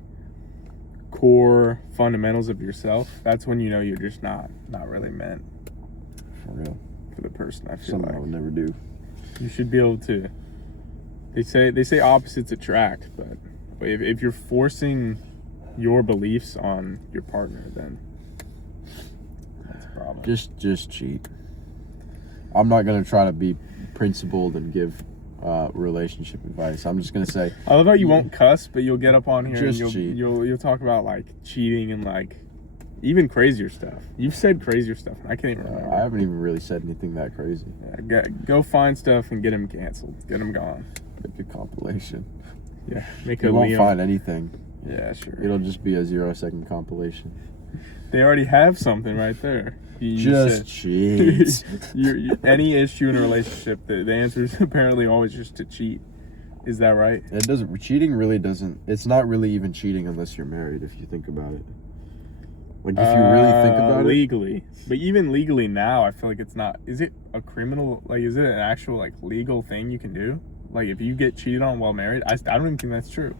core fundamentals of yourself, that's when you're just not really meant for real for the person. I feel something like I would never do. You should be able to. They say opposites attract, but if you're forcing your beliefs on your partner, then that's a problem. Just cheat. I'm not gonna try to be principled and give relationship advice. I'm just gonna say, I love how you won't cuss, but you'll get up on here and cheat. you'll talk about like cheating and like even crazier stuff. You've said crazier stuff, and I can't even remember. I haven't even really said anything that crazy. Yeah, go find stuff and get them canceled. Get them gone. Make a compilation. Yeah, You won't find anything. Yeah, sure. It'll just be a 0-second compilation. They already have something right there. Just cheat. Any issue in a relationship, the answer is apparently always just to cheat. Is that right? It doesn't. Cheating really doesn't. It's not really even cheating unless you're married. If you think about it. Like, if you really think about legally. But even legally now, I feel like it's not. Is it a criminal? Like, is it an actual like legal thing you can do? Like, if you get cheated on while married, I don't even think that's true.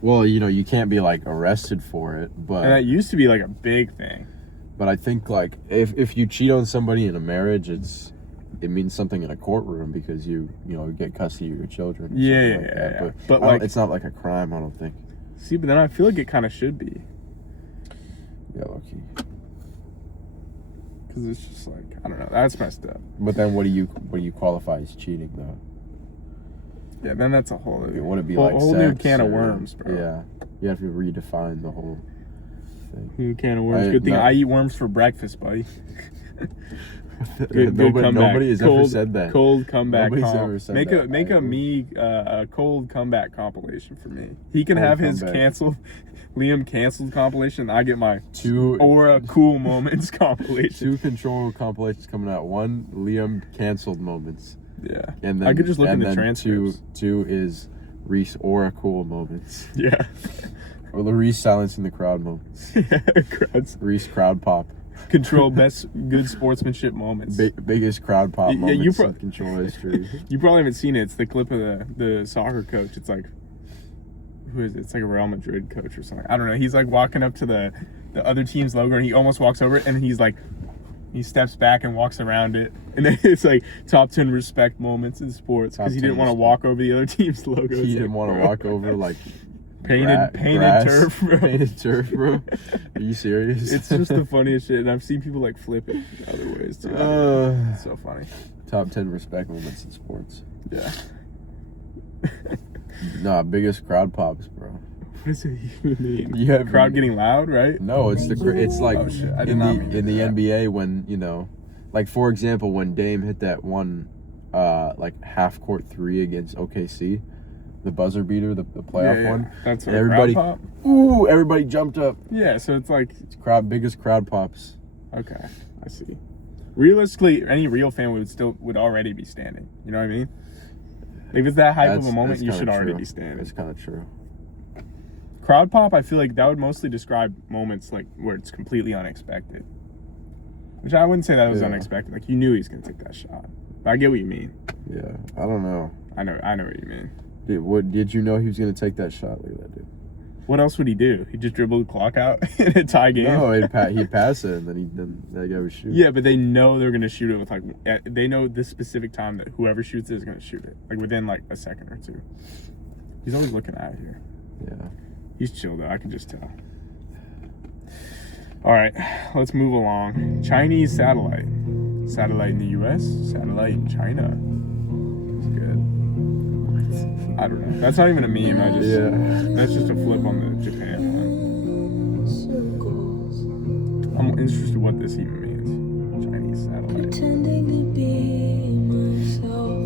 Well, you can't be like arrested for it, but and that used to be like a big thing. But I think like if you cheat on somebody in a marriage, it means something in a courtroom, because you get custody of your children. Yeah. But like, it's not like a crime, I don't think. See, but then I feel like it kind of should be. Yeah, low-key. Because it's just like, I don't know, that's messed up. But then what do you qualify as cheating though? Yeah, then that's a whole would it be like whole new sex can of or- worms, bro. Yeah, you have to redefine the whole thing. New can of worms. Good thing I eat worms for breakfast, buddy. Good comeback. Nobody has ever said that. Cold comeback. Nobody's ever said that. Make a cold comeback compilation for me. He can have his Liam canceled compilation. I get my Aura cool moments compilation. 2 control compilations coming out. 1 Liam canceled moments. Yeah. And then I could just look in the transcripts. 2 is Reese Aura cool moments. Yeah. Or the Reese silencing the crowd moments. Reese crowd pop. Control good sportsmanship moments. Biggest crowd pop moments in control history. You probably haven't seen it. It's the clip of the soccer coach. It's like, who is it? It's like a Real Madrid coach or something. I don't know. He's like walking up to the other team's logo, and he almost walks over it, and he's like, he steps back and walks around it, and then it's like top 10 respect moments in sports, because he didn't want to walk over the other team's logo. He didn't want to walk over like painted grass, turf, bro. Painted turf, bro. Are you serious? It's just the funniest shit, and I've seen people like flip it other ways too. It's so funny. Top 10 respect moments in sports. Yeah. Nah, biggest crowd pops, bro. What does it even mean? You have crowd getting loud, right? No, it's like in the that. NBA when like for example when Dame hit that one like half court 3 against OKC, the buzzer beater, the playoff one. That's and everybody. Crowd pop? Ooh, everybody jumped up. Yeah, so it's like biggest crowd pops. Okay, I see. Realistically, any real fan would already be standing. You know what I mean? If it's that hype of a moment, you should already be standing. That's kind of true. Crowd pop, I feel like that would mostly describe moments like where it's completely unexpected. Which I wouldn't say that was unexpected. Like, you knew he was gonna take that shot. But I get what you mean. Yeah, I don't know. I know what you mean. Did you know he was gonna take that shot? Look at that dude. What else would he do? He just dribbled the clock out in a tie game? No, he'd pass it, and then that guy would shoot. Yeah, but they know they're going to shoot it with, like, they know this specific time that whoever shoots it is going to shoot it. Like, within, like, a second or two. He's always looking out of here. Yeah. He's chill, though. I can just tell. All right, let's move along. Chinese satellite. Satellite in the U.S., satellite in China. It's good. I don't know. That's not even a meme. That's just a flip on the Japan one. I'm interested what this even means. Chinese satellite. pretending to be myself.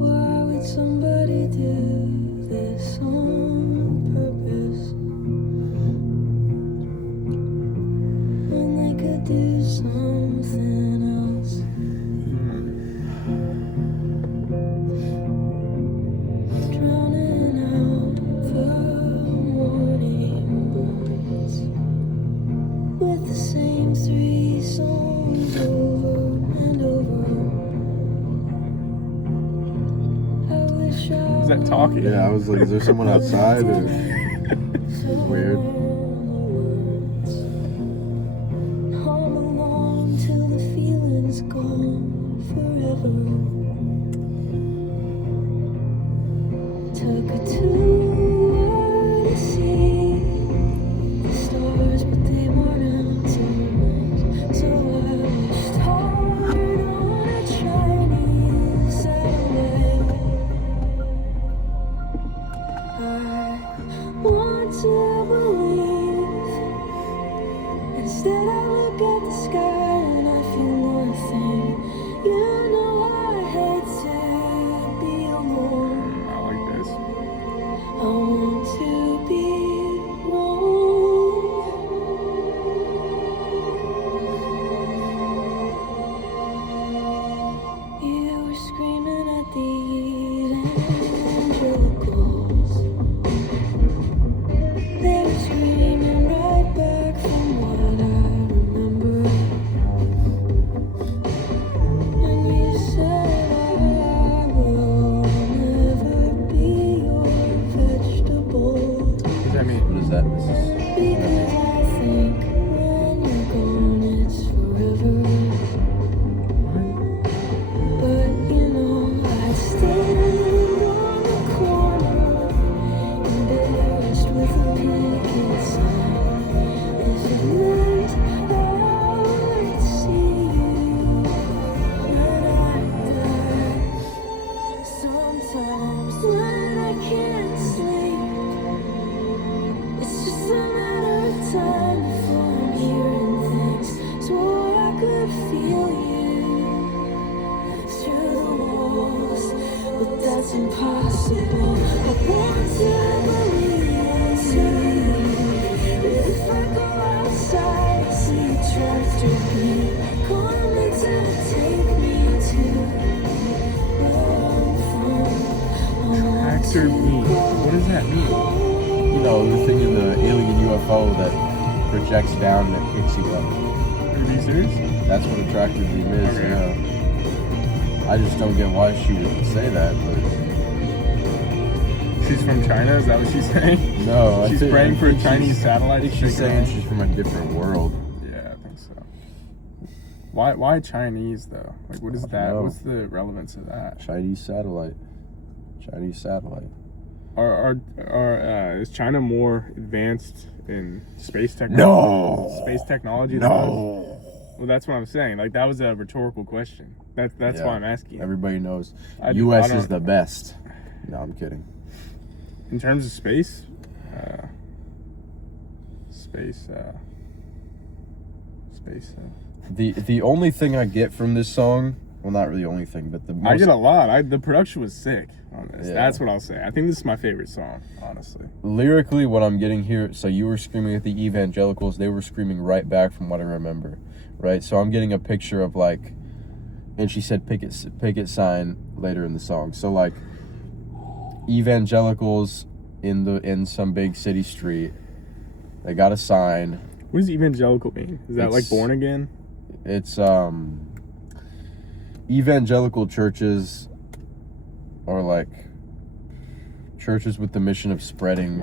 Why would somebody do this on purpose when they could do something else? Drowning out the morning mornings with the same 3 songs over and over. I wish I Is that talking? Yeah, I was like, is there someone outside? Or... It's weird. Home alone till the feeling's gone forever. Took a tour to see the stars, but they weren't out tonight. So I wished hard on a Chinese satellite. I want to believe. Instead, I look at the sky and I feel nothing. You know I hate to be alone. I like this. I want to be wrong. You were screaming at the evangelicals. They were screaming right back from what I remember. And you said I will never be your vegetable. What does that mean? What is that? This is... Because I think when you're gone it's forever. But you know I'd stand on the corner, embarrassed with a picket sign, if it meant I would see you when I die. Sometimes when I can't sleep, it's just a matter of time before I'm hearing things. Swore I could feel you through the walls, but that's impossible. I want to believe if I go outside, I see a tractor beam coming to take me to where I'm from. I want Tractor to beam. What does that mean? You know, the thing in the alien UFO that projects down and it hits you up. Are you serious? That's what a tractor beam is, Okay. yeah. I just don't get why she would say that, but... She's from China? Is that what she's saying? No, She's praying for a Chinese satellite. I think to she's take her saying home? she's from a different world. Yeah, I think so. Why Chinese though? Like, what is that? know. What's the relevance of that? Chinese satellite. Is China more advanced in space technology? No! Space technology? than us? Well, that's what I'm saying. Like, that was a rhetorical question. That's Yeah. why I'm asking. Everybody knows. I U.S. don't- is the best. No, I'm kidding. In terms of space, The only thing I get from this song, well, not really the only thing, but the most... I get a lot. The production was sick on this. Yeah. That's what I'll say. I think this is my favorite song, honestly. Lyrically, what I'm getting here, so you were screaming at the evangelicals, they were screaming right back from what I remember, right? So I'm getting a picture of, like, and she said picket sign later in the song. So, like, evangelicals in some big city street, they got a sign. What does evangelical mean? Is that like It's- born again? It's evangelical churches are like churches with the mission of spreading,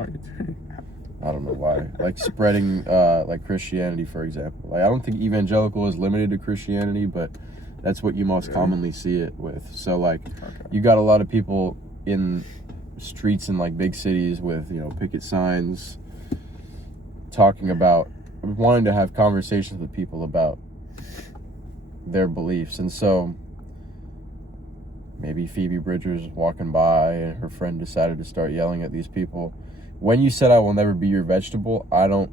I don't know why, like spreading like Christianity, for example. Like, I don't think evangelical is limited to Christianity, but that's what you most commonly see it with. So, like, you got a lot of people in streets in like big cities with, you know, picket signs talking about wanting to have conversations with people about their beliefs. And so maybe Phoebe Bridgers was walking by and her friend decided to start yelling at these people. When you said I will never be your vegetable, I don't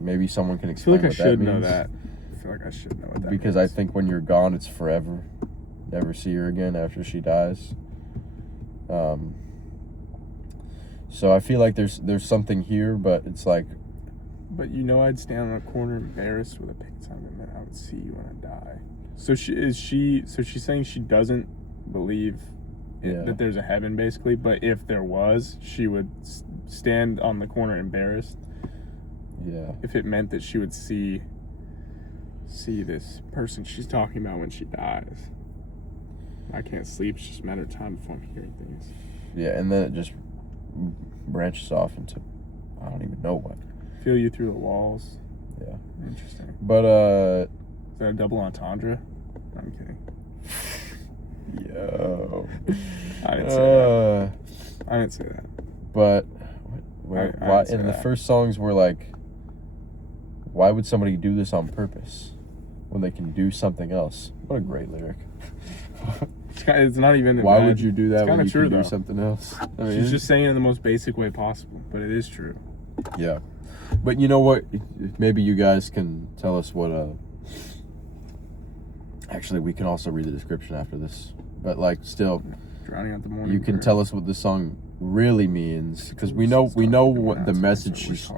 Maybe someone can I feel explain like I what that should means. know that. I feel like I should know what that Because means. I think when you're gone, it's forever. Never see her again after she dies. So I feel like there's something here, but it's like, But you know, I'd stand on a corner embarrassed with a picket sign, and then I would see you when I die. So she's saying she doesn't believe that there's a heaven, basically. But if there was, she would stand on the corner embarrassed. yeah. If it meant that she would see this person she's talking about when she dies. I can't sleep. It's just a matter of time before I'm hearing things. Yeah, and then it just branches off into I don't even know what. Feel you through the walls. Yeah. Interesting. But Is that a double entendre? I'm kidding. yo. I didn't say that. I didn't say that. But I why didn't say in the that. first songs were like, why would somebody do this on purpose when they can do something else? What a great lyric. It's not even. Why would you do that It's when kinda you true, can do though. something else? I mean, She's just saying it in the most basic way possible, but it is true. yeah. But you know what? Maybe you guys can tell us what actually, we can also read the description after this. But like, still, Drowning out the morning. you can bird. tell us what this song really means, because we know what the message she's,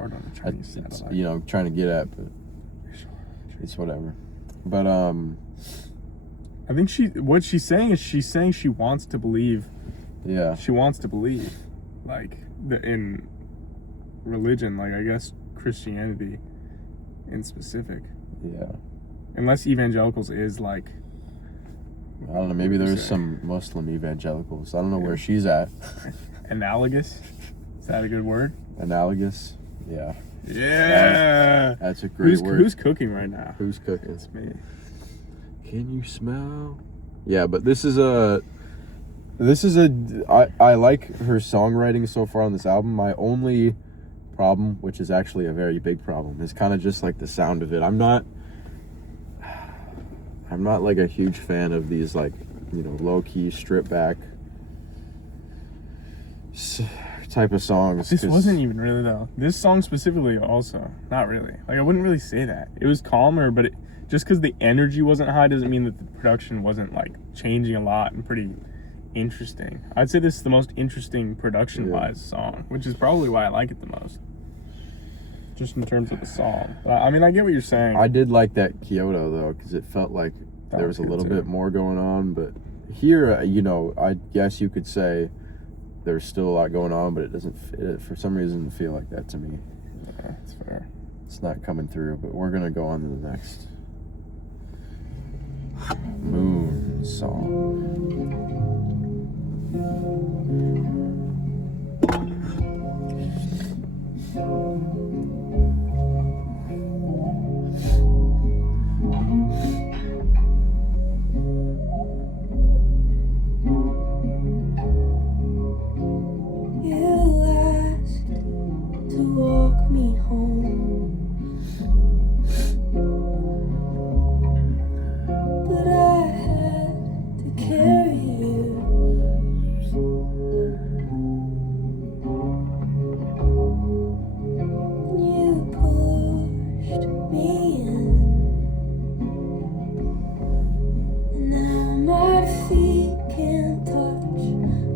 you know, trying to get at. But it's whatever. But I think what she's saying is she wants to believe. yeah. She wants to believe, like in religion, like I guess Christianity in specific. Yeah. Unless evangelicals is like. I don't know. Maybe there's some Muslim evangelicals. I don't know where she's at. Analogous? Is that a good word? Analogous. Yeah. Yeah. That's a great word. Who's cooking right now? Who's cooking? It's me. Can you smell? Yeah, but this is a I like her songwriting so far on this album. My only problem, which is actually a very big problem, is kind of just like the sound of it. I'm not like a huge fan of these, like, you know, low-key strip back type of songs. This wasn't even really though. This song specifically also, not really. Like I wouldn't really say that. It was calmer, but just because the energy wasn't high doesn't mean that the production wasn't like changing a lot and pretty interesting. I'd say this is the most interesting production-wise song, which is probably why I like it the most. Just in terms of the song. I mean, I get what you're saying. I did like that Kyoto though, because it felt like there was a little bit more going on. But here, you know, I guess you could say there's still a lot going on, but it doesn't. For some reason, feel like that to me. Yeah, that's fair. It's not coming through. But we're gonna go on to the next Moon song. You asked to walk me home, but I had to carry you. You pushed me in, and now my feet can't touch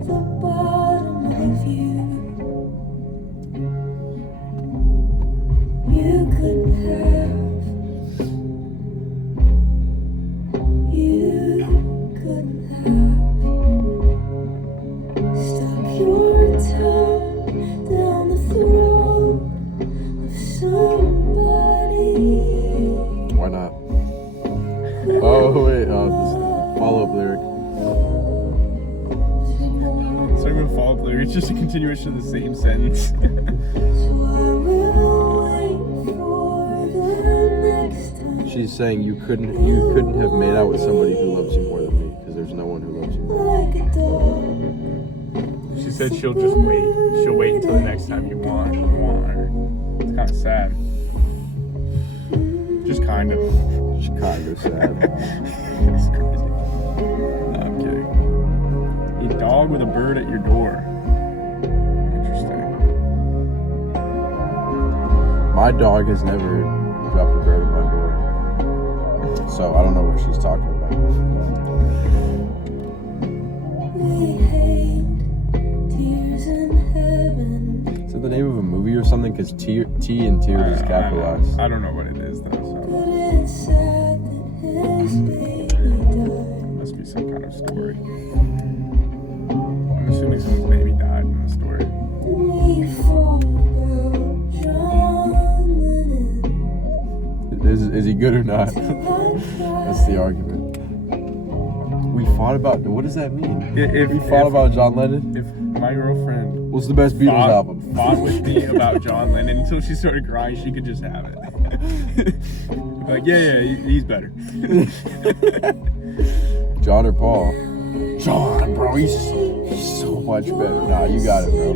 the bottom of you. You couldn't have stuck your tongue down the throat of somebody. Why not? Oh wait, this is the follow-up lyric. It's not even a follow-up lyric, it's just a continuation of the same sentence. So I will wait for the next time. She's saying you couldn't have made out with somebody who loves you more than me, because there's no one who loves you more. Like a dog. She said she'll just wait. She'll wait until the next time you want her. It's kind of sad. Just kind of. She's kind of sad. It's crazy. No, I'm kidding. A dog with a bird at your door. Interesting. My dog has never dropped a bird at my door. So I don't know what she's talking about. We hate tears in heaven. Is that the name of a movie or something? Because T in tear is capitalized. I don't know what it is though. So But it's sad that his baby died. must be some kind of story. I'm assuming someone's baby died in the story. We fall about John Lennon. Is he good or not? That's the argument. We fought about. What does that mean? We fought about John Lennon. If my girlfriend What's the best Beatles album? fought with me about John Lennon until she started crying, she could just have it. Like, yeah, he's better. John or Paul? John, bro, he's so much better. Nah, you got it, bro.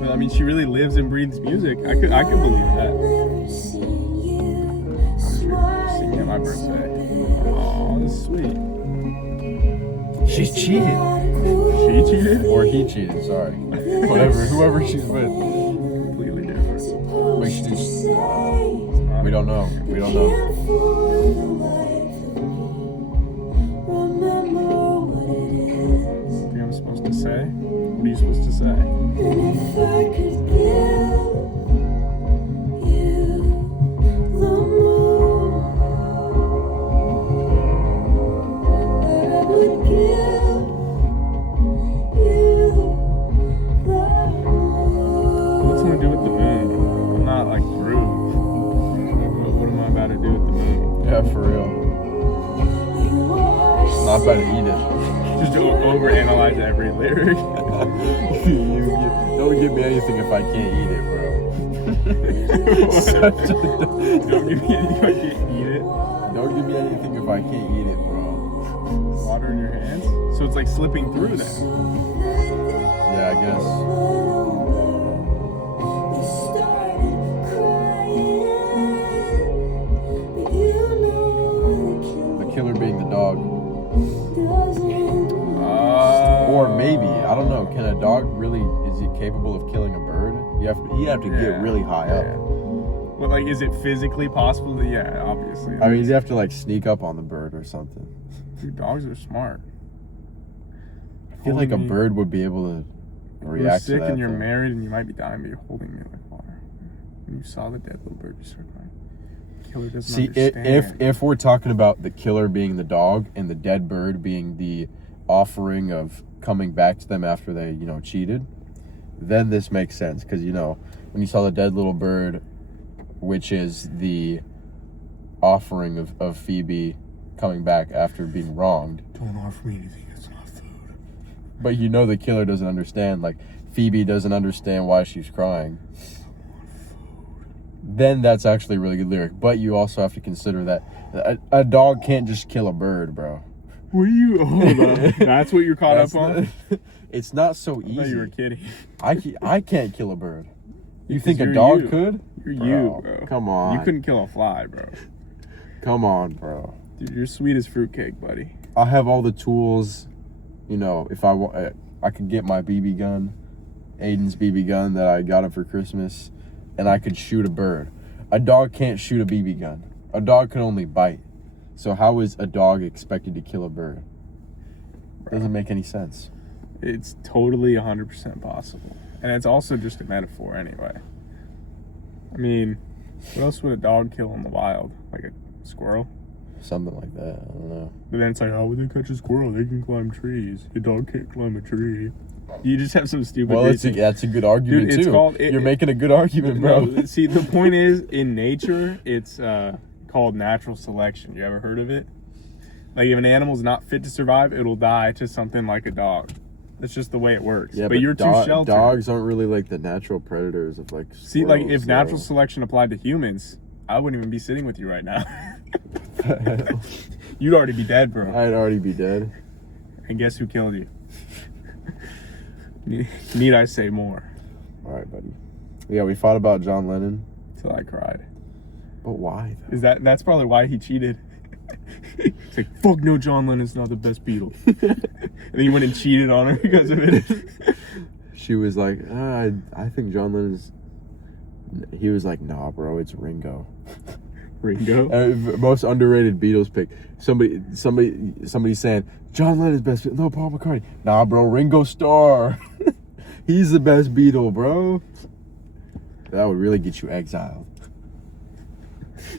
But I mean, she really lives and breathes music. I could believe that. Singing at my birthday. Oh, that's sweet. She cheated. She cheated? Or he cheated, sorry. Whatever, whoever she's with. Completely different. Wait, she just, we don't know. We don't know. Think I'm supposed to say? What are you supposed to say? What's it to do with the moon? I'm not like through. What am I about to do with the moon? Yeah, for real. Not about to eat it. Just overanalyze every lyric. Don't give me anything if I can't eat it, bro. Don't give me anything if I can't eat it. Don't give me anything if I can't eat it, bro. Water in your hands? So it's like slipping through then. Yeah, I guess. The killer being the dog. Or maybe, I don't know, can a dog really, is he capable of killing a bird? He'd have to get really high up. But like, is it physically possible? Yeah, obviously. I mean, you'd have to like sneak up on the bird or something. Dude, dogs are smart. I feel like a bird would be able to You're react to sick that and you're thing. married and you might be dying, but you're holding me like water. When you saw the dead little bird, you start crying. Killer doesn't See, understand. if we're talking about the killer being the dog and the dead bird being the offering of coming back to them after they, cheated, then this makes sense. Because, when you saw the dead little bird, which is the offering of Phoebe coming back after being wronged. Don't offer me anything that's not food. But the killer doesn't understand. Like, Phoebe doesn't understand why she's crying. Then that's actually a really good lyric. But you also have to consider that a dog can't just kill a bird, bro. Hold on. That's what you're caught up on? It's not so I easy. thought you were kidding. I can't kill a bird. You Because think a you're dog you. could? You're Bro, you, bro. come on. You couldn't kill a fly, bro. Come on, bro. Dude, you're sweet as fruitcake, buddy. I have all the tools. If I want, I could get my BB gun, Aiden's BB gun that I got him for Christmas, and I could shoot a bird. A dog can't shoot a BB gun. A dog can only bite. So how is a dog expected to kill a bird? Doesn't make any sense. It's totally 100% possible. And it's also just a metaphor anyway. I mean, what else would a dog kill in the wild? Like a squirrel? Something like that. I don't know. But then it's like, how would they catch a squirrel? They can climb trees. A dog can't climb a tree. You just have some stupid reason. That's a good argument, Dude, it's too. You're making a good argument, bro. No, see, the point is, in nature, it's called natural selection. You ever heard of it? Like, if an animal's not fit to survive, it'll die to something like a dog. That's just the way it works. Yeah, but you're too sheltered. Dogs aren't really like the natural predators of like See, like, if squirrels, natural though. selection applied to humans, I wouldn't even be sitting with you right now. You'd already be dead, bro. I'd already be dead. And guess who killed you? Need I say more? All right, buddy. Yeah, we fought about John Lennon. Till I cried. But why, though? That's probably why he cheated. It's like, fuck no, John Lennon's not the best Beatle. And then he went and cheated on her because of it. She was like, I think John Lennon's. He was like, nah, bro, it's Ringo. Ringo? Most underrated Beatles pick. Somebody saying John Lennon's best. No, Paul McCartney. Nah, bro, Ringo Starr. He's the best Beatle, bro. That would really get you exiled.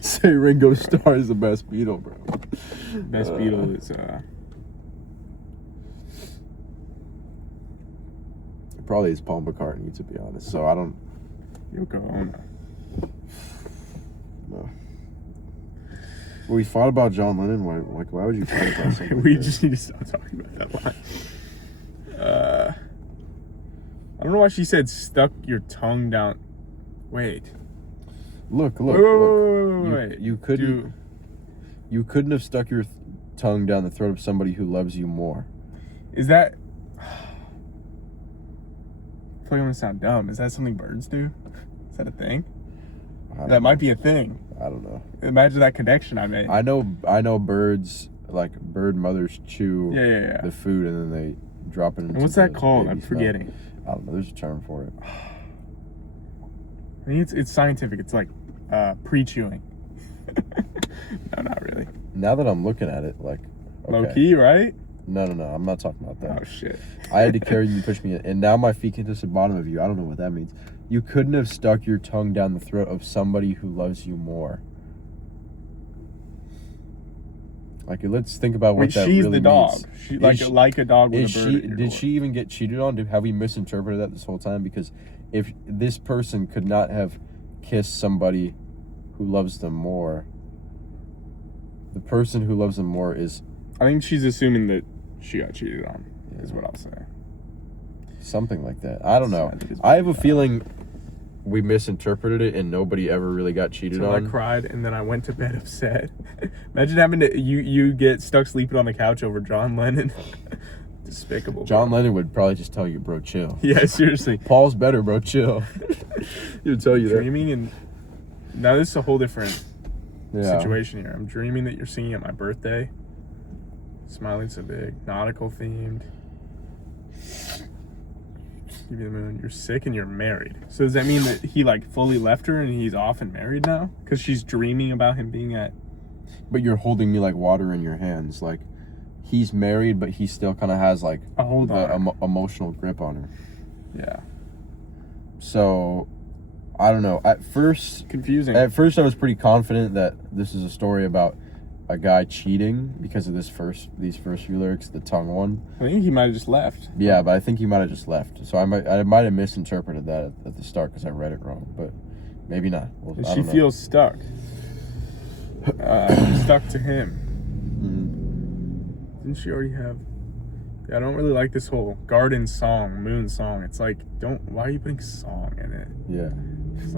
Say Ringo Starr is the best Beatle, bro. Best Beatle is it probably is Paul McCartney, to be honest. So I don't. Yoko Ono. No. We fought about John Lennon. Why would you fight about something? We like just need to stop talking about that line. I don't know why she said stuck your tongue down. Wait. Look. Wait. You couldn't have stuck your tongue down the throat of somebody who loves you more. Is that? I feel like I'm gonna sound dumb. Is that something birds do? Is that a thing? That might be a thing. I don't know. Imagine that connection I made. I know birds, like bird mothers chew the food and then they drop it into And what's that the called? I'm baby's forgetting. mouth. I don't know. There's a term for it. I think it's scientific. It's like pre-chewing. No, not really. Now that I'm looking at it, like Low key, right? No. I'm not talking about that. Oh shit. I had to carry you, push me in, and now my feet can touch the bottom of you. I don't know what that means. You couldn't have stuck your tongue down the throat of somebody who loves you more. Like, let's think about what that she's really the dog. means. She like a dog with a bird at your Did door. she even get cheated on? Have we misinterpreted that this whole time? Because if this person could not have kissed somebody who loves them more, the person who loves them more is... I think she's assuming that she got cheated on, is what I'll say. Something like that. I don't know. think it's I have a feeling we misinterpreted it and nobody ever really got cheated So on. I cried and then I went to bed upset. Imagine having to you get stuck sleeping on the couch over John Lennon. Despicable. John Lennon would probably just tell you, bro, chill. Yeah, seriously. Paul's better, bro, chill. He would tell you that. Dreaming and now this is a whole different Yeah. situation here. I'm dreaming that you're singing at my birthday. Smiling so big. Nautical themed. Give me the moon. You're sick and you're married. So does that mean that he like fully left her and he's off and married now? Because she's dreaming about him being at... But you're holding me like water in your hands. Like, he's married, but he still kind of has like the emotional grip on her. Yeah. So, I don't know. At first, Confusing. I was pretty confident that this is a story about a guy cheating because of these first few lyrics, the tongue one. I think he might have just left. Yeah, but I think he might have just left. So I might have misinterpreted that at the start because I read it wrong, but maybe not. Well, She feels stuck. Stuck to him. Mm-hmm. Didn't she already have... Yeah, I don't really like this whole garden song, moon song. It's like, why are you putting song in it? Yeah. It's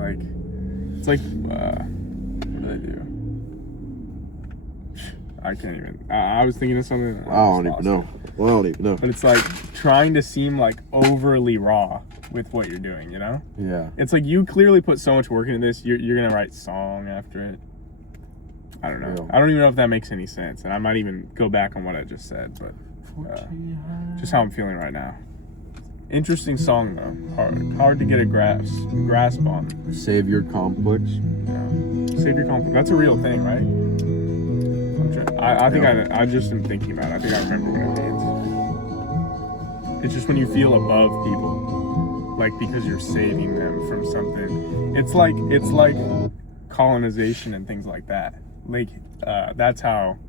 like, what do they do? I can't even. I was thinking of something. I don't even know. Well, I don't even know. But it's like trying to seem like overly raw with what you're doing, you know? Yeah. It's like you clearly put so much work into this. You're going to write song after it. I don't know. Yeah. I don't even know if that makes any sense. And I might even go back on what I just said, but just how I'm feeling right now. Interesting song, though. Hard to get a grasp on. Savior complex. Yeah. Savior complex. That's a real thing, right? I think I just am thinking about it. I think I remember what it means. It's just when you feel above people, like because you're saving them from something. It's like colonization and things like that. Like that's how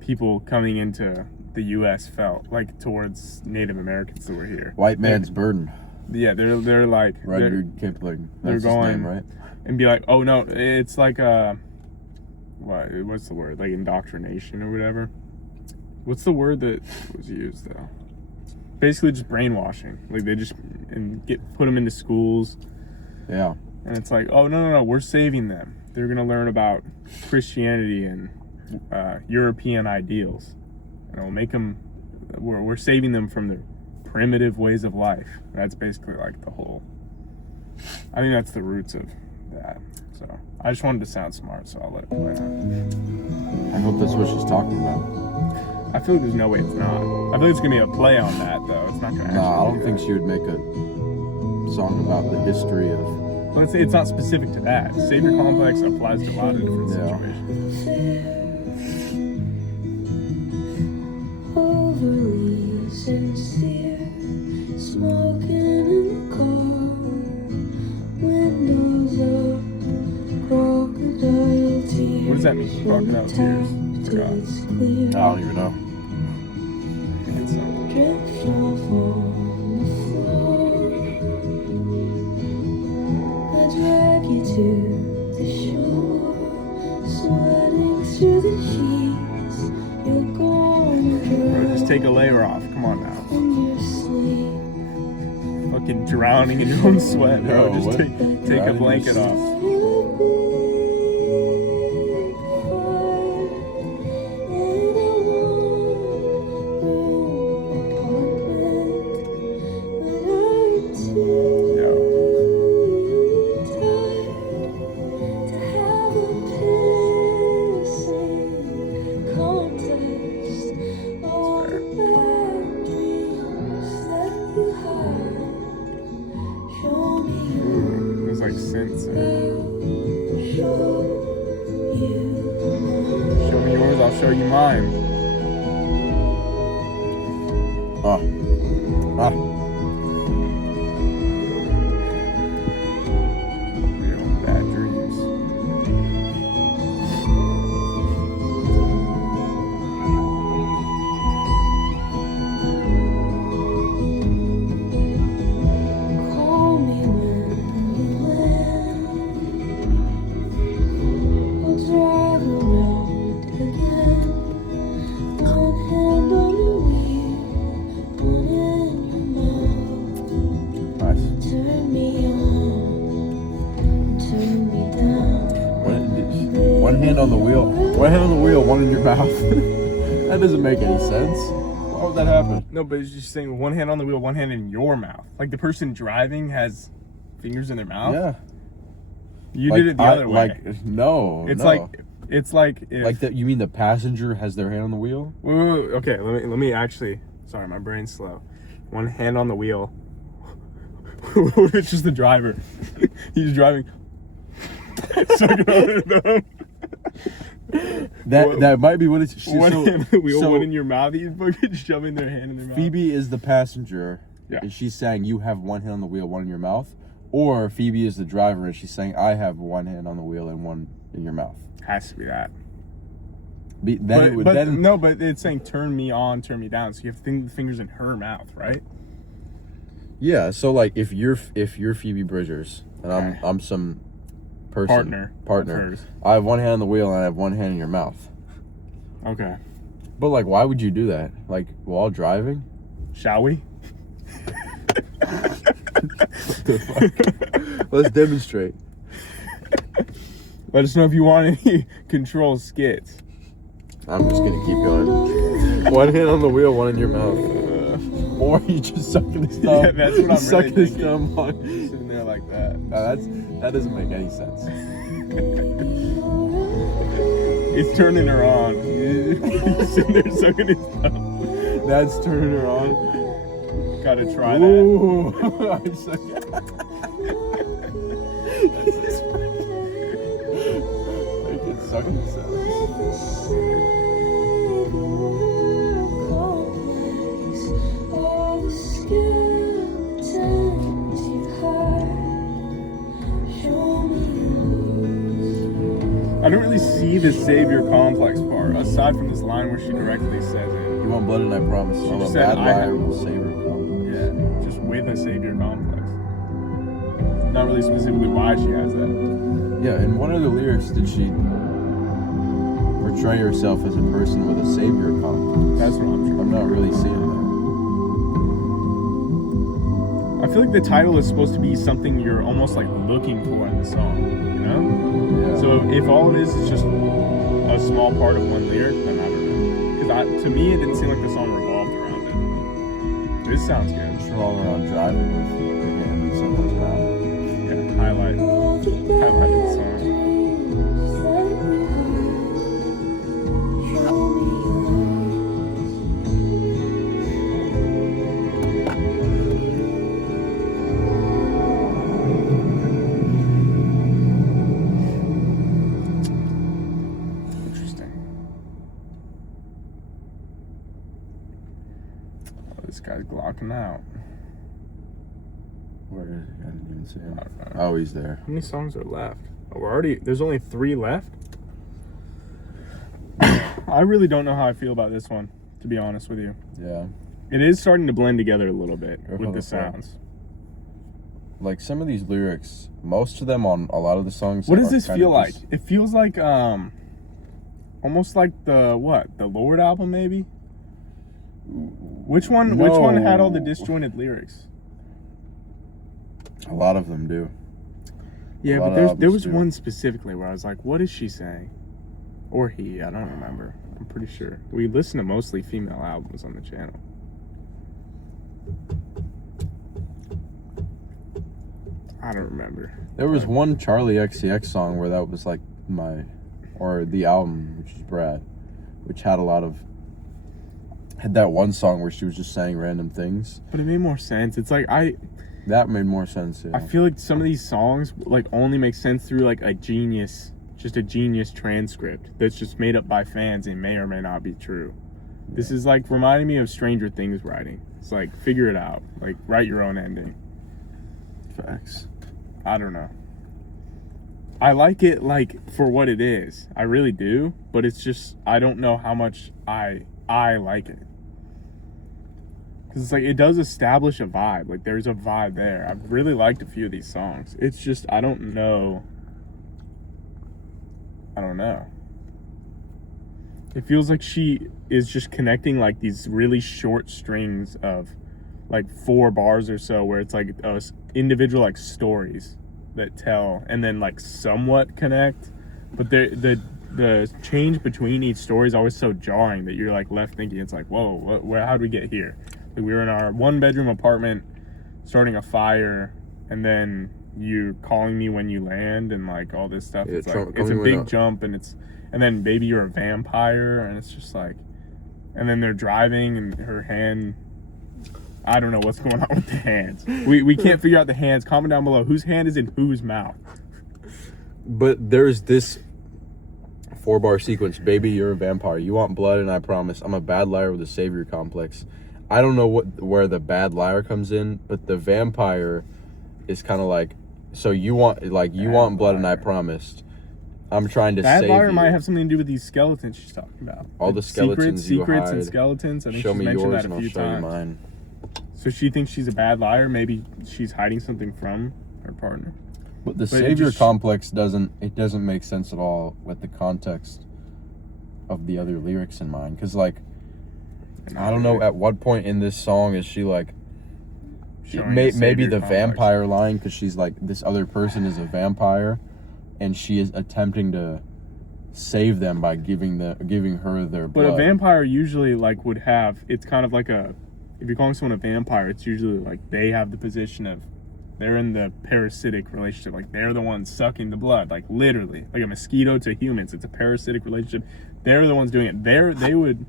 people coming into the U.S. felt like towards Native Americans that were here. White man's burden. Yeah, they're like Rudyard Kipling. They're That's his going name, right? and be like, oh no, it's like what's the word? Like indoctrination or whatever. What's the word that was used though? Basically just brainwashing. Like they just put them into schools. Yeah. And it's like, oh no, we're saving them. They're gonna learn about Christianity and European ideals, and it'll make them. We're saving them from their primitive ways of life. That's basically like the whole. I think that's the roots of that. So I just wanted to sound smart, so I'll let it play out. I hope that's what she's talking about. I feel like there's no way it's not. I feel like it's gonna be a play on that though. It's not gonna. Nah, I don't think she would make a song about the history of. But it's not specific to that. Savior complex applies to a lot of different situations. Overly sincere, smoking in the car, windows up, crocodile tears. What does that mean? Crocodile tears? Forgot. I don't even know. It's Drift off on the floor. I drag you to the shore, sweating through the sheets. You're gonna Bro, drown just take a layer off. Come on now. in your sleep. Fucking drowning in your own sweat, bro. No, Just what? take a Drowning in blanket your off. It's like synths. Show me yours, I'll show you mine. Ah. You know, bad dreams. Call me when you land. I'll drive around again. One hand on the wheel, one in your mouth. Nice. Turn me on, turn me down. One hand on the wheel. One hand on the wheel, one in your mouth. That doesn't make any sense. Why would that happen? No, but it's just saying one hand on the wheel, one hand in your mouth. Like the person driving has fingers in their mouth. Yeah. You did it the other way. Like no. It's no. like if, Like that. You mean the passenger has their hand on the wheel? Wait, okay, let me actually. Sorry, my brain's slow. One hand on the wheel. What if it's just the driver? He's driving. Sucking on his thumb. That might be what it's. One hand on the wheel, so one in your mouth. He's fucking shoving their hand in their mouth. Phoebe is the passenger, Yeah. and she's saying you have one hand on the wheel, one in your mouth. Or Phoebe is the driver, and she's saying I have one hand on the wheel and one in your mouth. Has to be that. But But it's saying turn me on, turn me down. So you have the fingers in her mouth, right? yeah. So like if you're Phoebe Bridgers and Okay. I'm some person Partner of hers. I have one hand on the wheel and I have one hand in your mouth. Okay. But like, why would you do that? Like while driving? Shall we? Let's demonstrate. Let us know if you want any control skits. I'm just gonna keep going. One hand on the wheel, one in your mouth. Or you just sucking his thumb. Yeah, that's what I'm sucking really his thumb on. Sitting there like that. No, that doesn't make any sense. It's turning her on. He's sitting there sucking his thumb. That's turning her on. Gotta try that. Ooh, I'm so Making sucking sounds. I don't really see the savior complex part, aside from this line where she directly says it. You want blood and I promise. I'm a said bad I liar have- with a savior complex. Yeah, just with a savior complex. Not really specifically why she has that. Yeah, in one of the lyrics did she portray herself as a person with a savior complex? That's what I'm not really seeing that. I feel like the title is supposed to be something you're almost like looking for in the song, you know? Yeah. So if all it is just a small part of one lyric, then I don't know. Because to me, it didn't seem like the song revolved around it. This sounds good. Just rolling around driving with your hand in someone's mouth. Yeah, highlight the song. This guy's glocking out. Where is he? I didn't even see him. I don't know. Oh, he's there. How many songs are left? Oh, there's only 3 left? I really don't know how I feel about this one, to be honest with you. Yeah. It is starting to blend together a little bit Careful with the the flow. sounds. Like some of these lyrics, most of them on a lot of the songs. What does are this kind feel of like? just- It feels like almost like the Lord album maybe? Which one had all the No. disjointed lyrics? A lot of them do. Yeah, A lot but of there albums was do. one specifically where I was like, what is she saying? Or he, I don't remember. I'm pretty sure. We listen to mostly female albums on the channel. I don't remember. There was one Charlie XCX song where that was like the album, which is Brad, which had that one song where she was just saying random things. But it made more sense. It's like That made more sense, yeah. I feel like some of these songs like only make sense through like a genius transcript that's just made up by fans and may or may not be true. Yeah. This is like reminding me of Stranger Things writing. It's like figure it out. Like write your own ending. Facts. I don't know. I like it like for what it is. I really do, but it's just I don't know how much I like it. Cause it's like it does establish a vibe. Like there's a vibe there. I've really liked a few of these songs. It's just I don't know. It feels like she is just connecting like these really short strings of like 4 bars or so, where it's like individual like stories that tell and then like somewhat connect, but the change between each story is always so jarring that you're like left thinking it's like whoa, how'd we get here? Like, we were in our 1-bedroom apartment starting a fire, and then you calling me when you land and like all this stuff. Yeah, It's like it's a big jump, and then baby you're a vampire, and it's just like, and then they're driving and her hand, I don't know what's going on with the hands. We can't figure out the hands. Comment down below whose hand is in whose mouth. But there's this 4-bar sequence. Baby, you're a vampire. You want blood, and I promise. I'm a bad liar with a savior complex. I don't know where the bad liar comes in, but the vampire is kind of like, so you want blood, and I promised. I'm trying to Bad save liar you. might have something to do with these skeletons she's talking about. All the skeletons you secrets hide. and skeletons. I think Show she's me mentioned yours, that and a I'll few show you times. mine. So she thinks she's a bad liar. Maybe she's hiding something from her partner. But the But it savior just- complex doesn't make sense at all with the context of the other lyrics in mind. Because like, I don't know at what point in this song is she like, Showing maybe savior the complex. vampire line, because she's like, this other person is a vampire, and she is attempting to save them by giving her their blood. But a vampire usually like would have, it's kind of like if you're calling someone a vampire, it's usually like they have the position of, they're in the parasitic relationship. Like they're the ones sucking the blood, like literally, like a mosquito to humans. It's a parasitic relationship. They're the ones doing it. They would,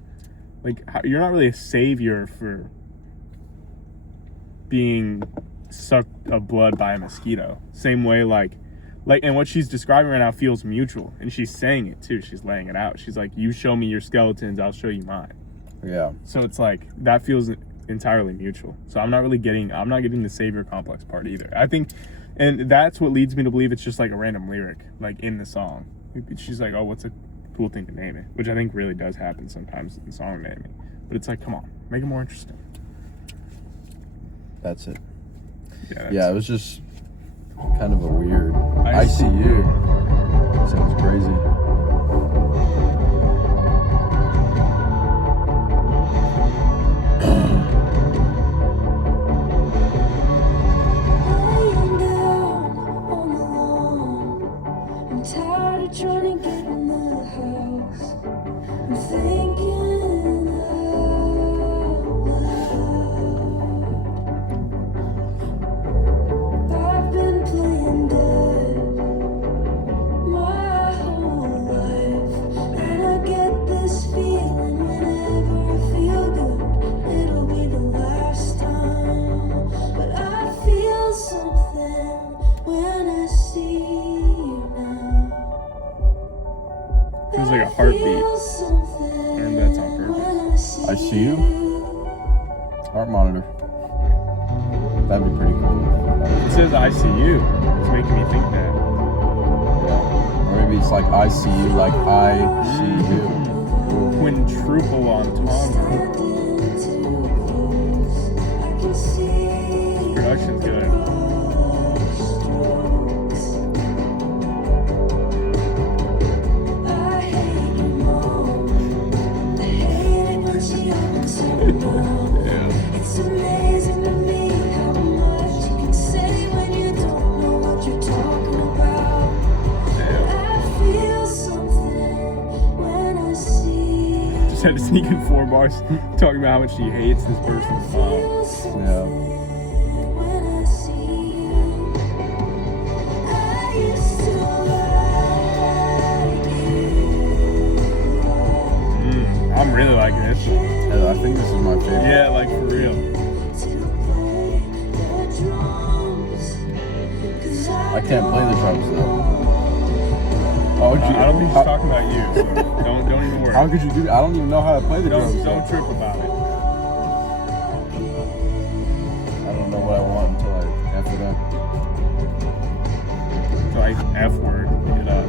like, you're not really a savior for being sucked of blood by a mosquito. Same way, like, and what she's describing right now feels mutual, and she's saying it too. She's laying it out. She's like, you show me your skeletons, I'll show you mine. Yeah. So it's like, that feels entirely mutual. So I'm not getting the savior complex part either. I think, and that's what leads me to believe it's just like a random lyric, like in the song. She's like, oh, what's a cool thing to name it? Which I think really does happen sometimes in song naming. But it's like, come on, make it more interesting. That's it. Yeah, It was just kind of a weird. I see you. Sounds crazy. Laying down on the lawn, I'm tired of trying to get in the house. I'm thinking out loud. I've been playing dead my whole life, and I get this feeling whenever I feel good. It'll be the last time, but I feel something when I see you now. Feels like a heartbeat. And that's on purpose. I see you? heart monitor. That'd be pretty cool. It says ICU. It's making me think that. Yeah. Or maybe it's like I see you, like I see you. Quintuple entendre. Production's good. It's amazing to me how much you can say when you don't know what you're talking about. I feel something when I see. Just had to sneak in 4 bars talking about how much she hates this person's mom. Yeah. When I see you, I used to like you. I'm really liking this one. Yeah, I think this is my favorite. Yeah, like for real. I can't play the drums though. I don't think she's talking about you. So don't even worry. How could you do that? I don't even know how to play the drums. Don't trip about it. I don't know what I want until I F it up. Like F word. Get up.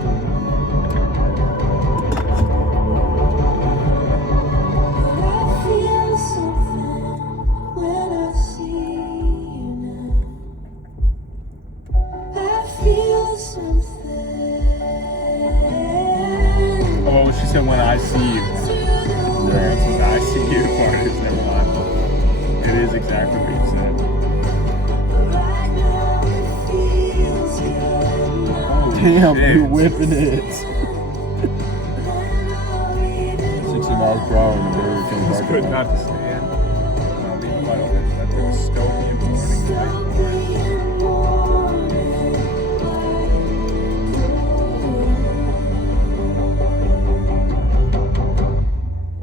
Oh, well, she said when I see you. Yeah, that's what I see you part is. Never mind. It is exactly what you said. Oh, Damn, shit. you're whipping it. 60 miles per hour in the Burger King It's parking good lot. not to stand. I'll leave it wide open. That thing was stoking in the morning.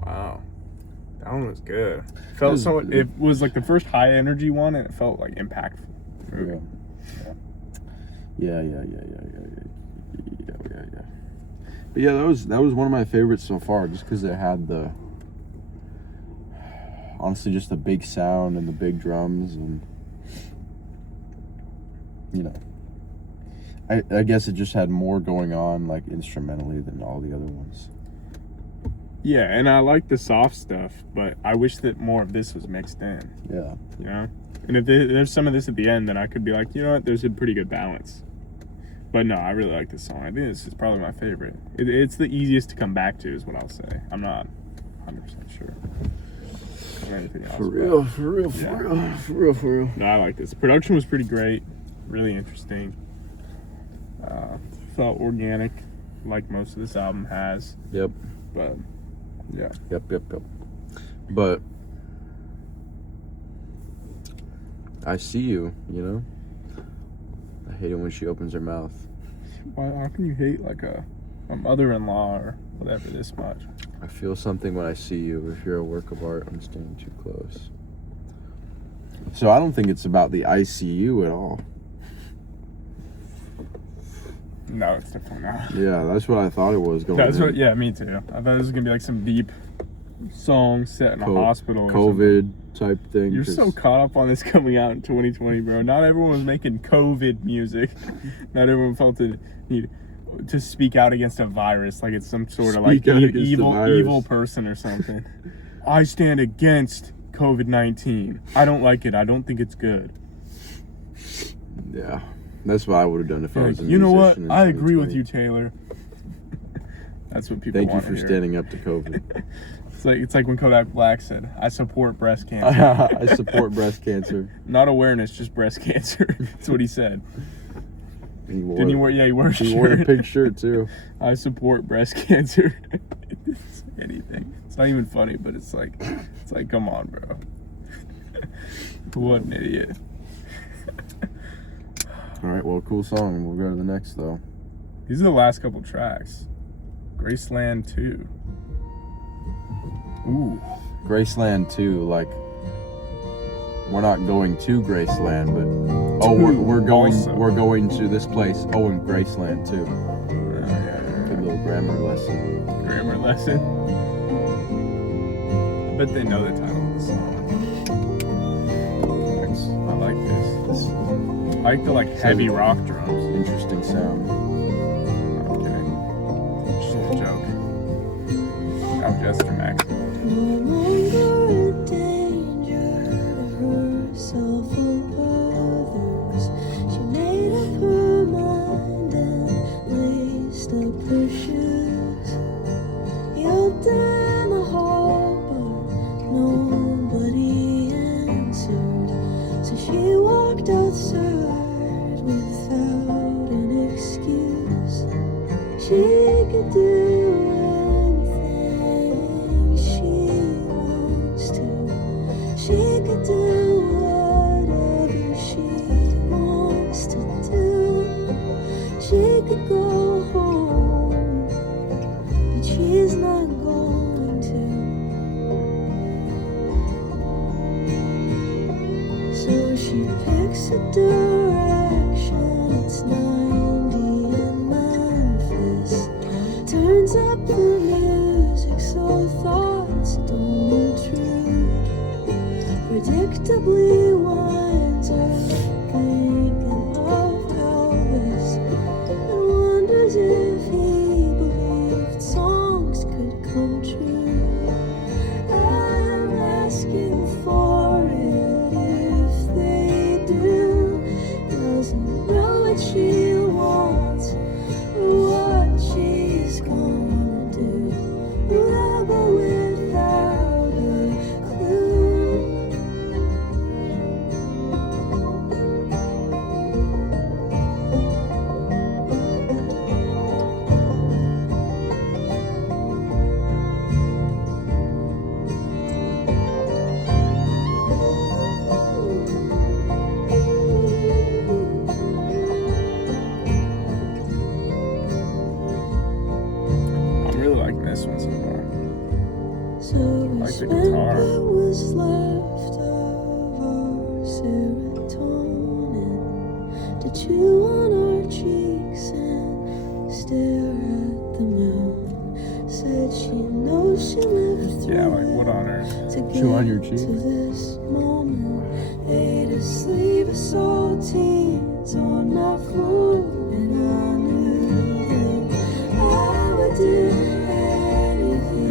Wow. That one was good. It was like the first high energy one, and it felt like impactful. Yeah. But yeah, that was one of my favorites so far, just because it had honestly just the big sound and the big drums, and you know, I guess it just had more going on like instrumentally than all the other ones. Yeah, and I like the soft stuff, but I wish that more of this was mixed in. Yeah. You know? And if there's some of this at the end, then I could be like, you know what, there's a pretty good balance. But no, I really like this song. I think this is probably my favorite. It's the easiest to come back to, is what I'll say. I'm not 100% sure of anything else. For real. No, I like this. Production was pretty great. Really interesting. Felt organic, like most of this album has. Yep. But, yeah. Yep. But I see you, you know? I hate it when she opens her mouth. How can you hate like a mother-in-law or whatever this much? I feel something when I see you. If you're a work of art, I'm standing too close. So I don't think it's about the ICU at all. No, it's definitely not. Yeah, that's what I thought it was going in. Yeah, me too. I thought it was gonna be like some deep song set in a hospital or COVID type thing. You're so caught up on this coming out in 2020, bro. Not everyone was making COVID music. Not everyone felt the need to speak out against a virus like it's some sort of like evil person or something. I stand against COVID-19. I don't like it. I don't think it's good. Yeah, that's what I would have done if I was a musician. You know what? in I agree with 2020. you, Taylor. That's what people Thank you want for to hear. standing up to COVID. It's like when Kodak Black said, "I support breast cancer." I support breast cancer. Not awareness, just breast cancer. That's what he said. He wore, Didn't he wear? Yeah, he wore a shirt. He wore a pink shirt too. I support breast cancer. Anything. It's not even funny, but it's like, come on, bro. What an idiot. All right, well, cool song. We'll go to the next though. These are the last couple tracks. Graceland Too. Ooh. Graceland Too, like we're not going to Graceland, but we're going to this place. Oh, and Graceland Too. Good little grammar lesson. Grammar lesson. I bet they know the title of the song. like the like heavy rock drums. Interesting sound. No, I'm kidding. Just a little joke. I'm Jester Max. No longer in danger of herself or others. She made up her mind and laced up her shoes. Yelled down the hall, but nobody answered. So she walked outside without an excuse. She could do she could do whatever she wants to do. She could go home, but she's not going to. So she picks a direction. It's 90 in Memphis. Turns up the music so thoughts don't intrude. Predictably winds are thinking of Elvis and wonders if he believed songs could come true. I am asking for it if they do. Doesn't know what she wants or what she's gonna do. Rebel without a clue. I'm really liking this one so far. So we Like the spent guitar. what was left of our serotonin to chew on our cheeks and stare at the moon. Said she knows she lived through Yeah, like it what on earth? to Chew on get your cheek? to this moment. Ate a sleeve of saltines on my floor, and I knew that I would do anything.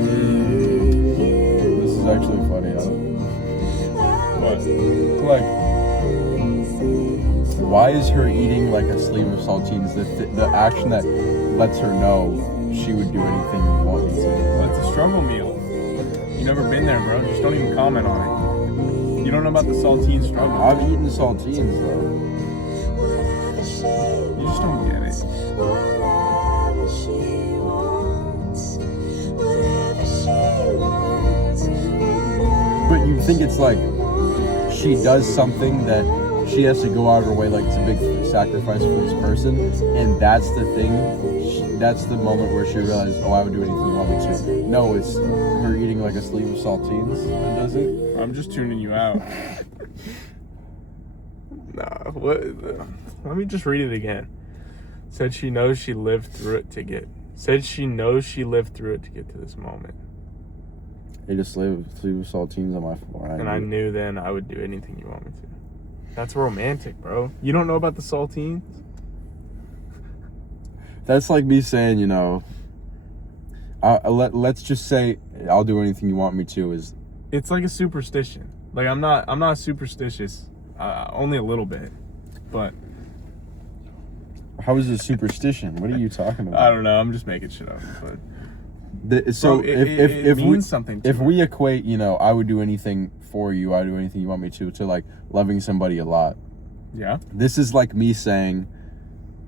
This is actually funny. What? Like, why is her eating like a sleeve of saltines the action that lets her know she would do anything you want me to? Well, it's a struggle meal. You never been there, bro. Just don't even comment on it. You don't know about the saltine struggle. I've eaten saltines though. You just don't get it. Whatever she wants, whatever she wants, whatever But you think it's like she does something that she has to go out of her way, like it's a big sacrifice for this person, and that's the thing. That's the moment where she realized, oh, I would do anything you want me to. No, it's her eating like a sleeve of saltines that does it. I'm just tuning you out. Nah, what? Let me just read it again. Said she knows she lived through it to get. Said she knows she lived through it to get to this moment. Ate a sleeve of saltines on my floor. And I knew then I would do anything you want me to. That's romantic, bro. You don't know about the saltines? That's like me saying, you know, let's just say I'll do anything you want me to. It's like a superstition. Like I'm not superstitious, only a little bit, but How is it superstition? What are you talking about? I don't know. I'm just making shit up. But So bro, if means we something to if her. we equate, you know, I would do anything for you, I would do anything you want me to like loving somebody a lot. Yeah. This is like me saying,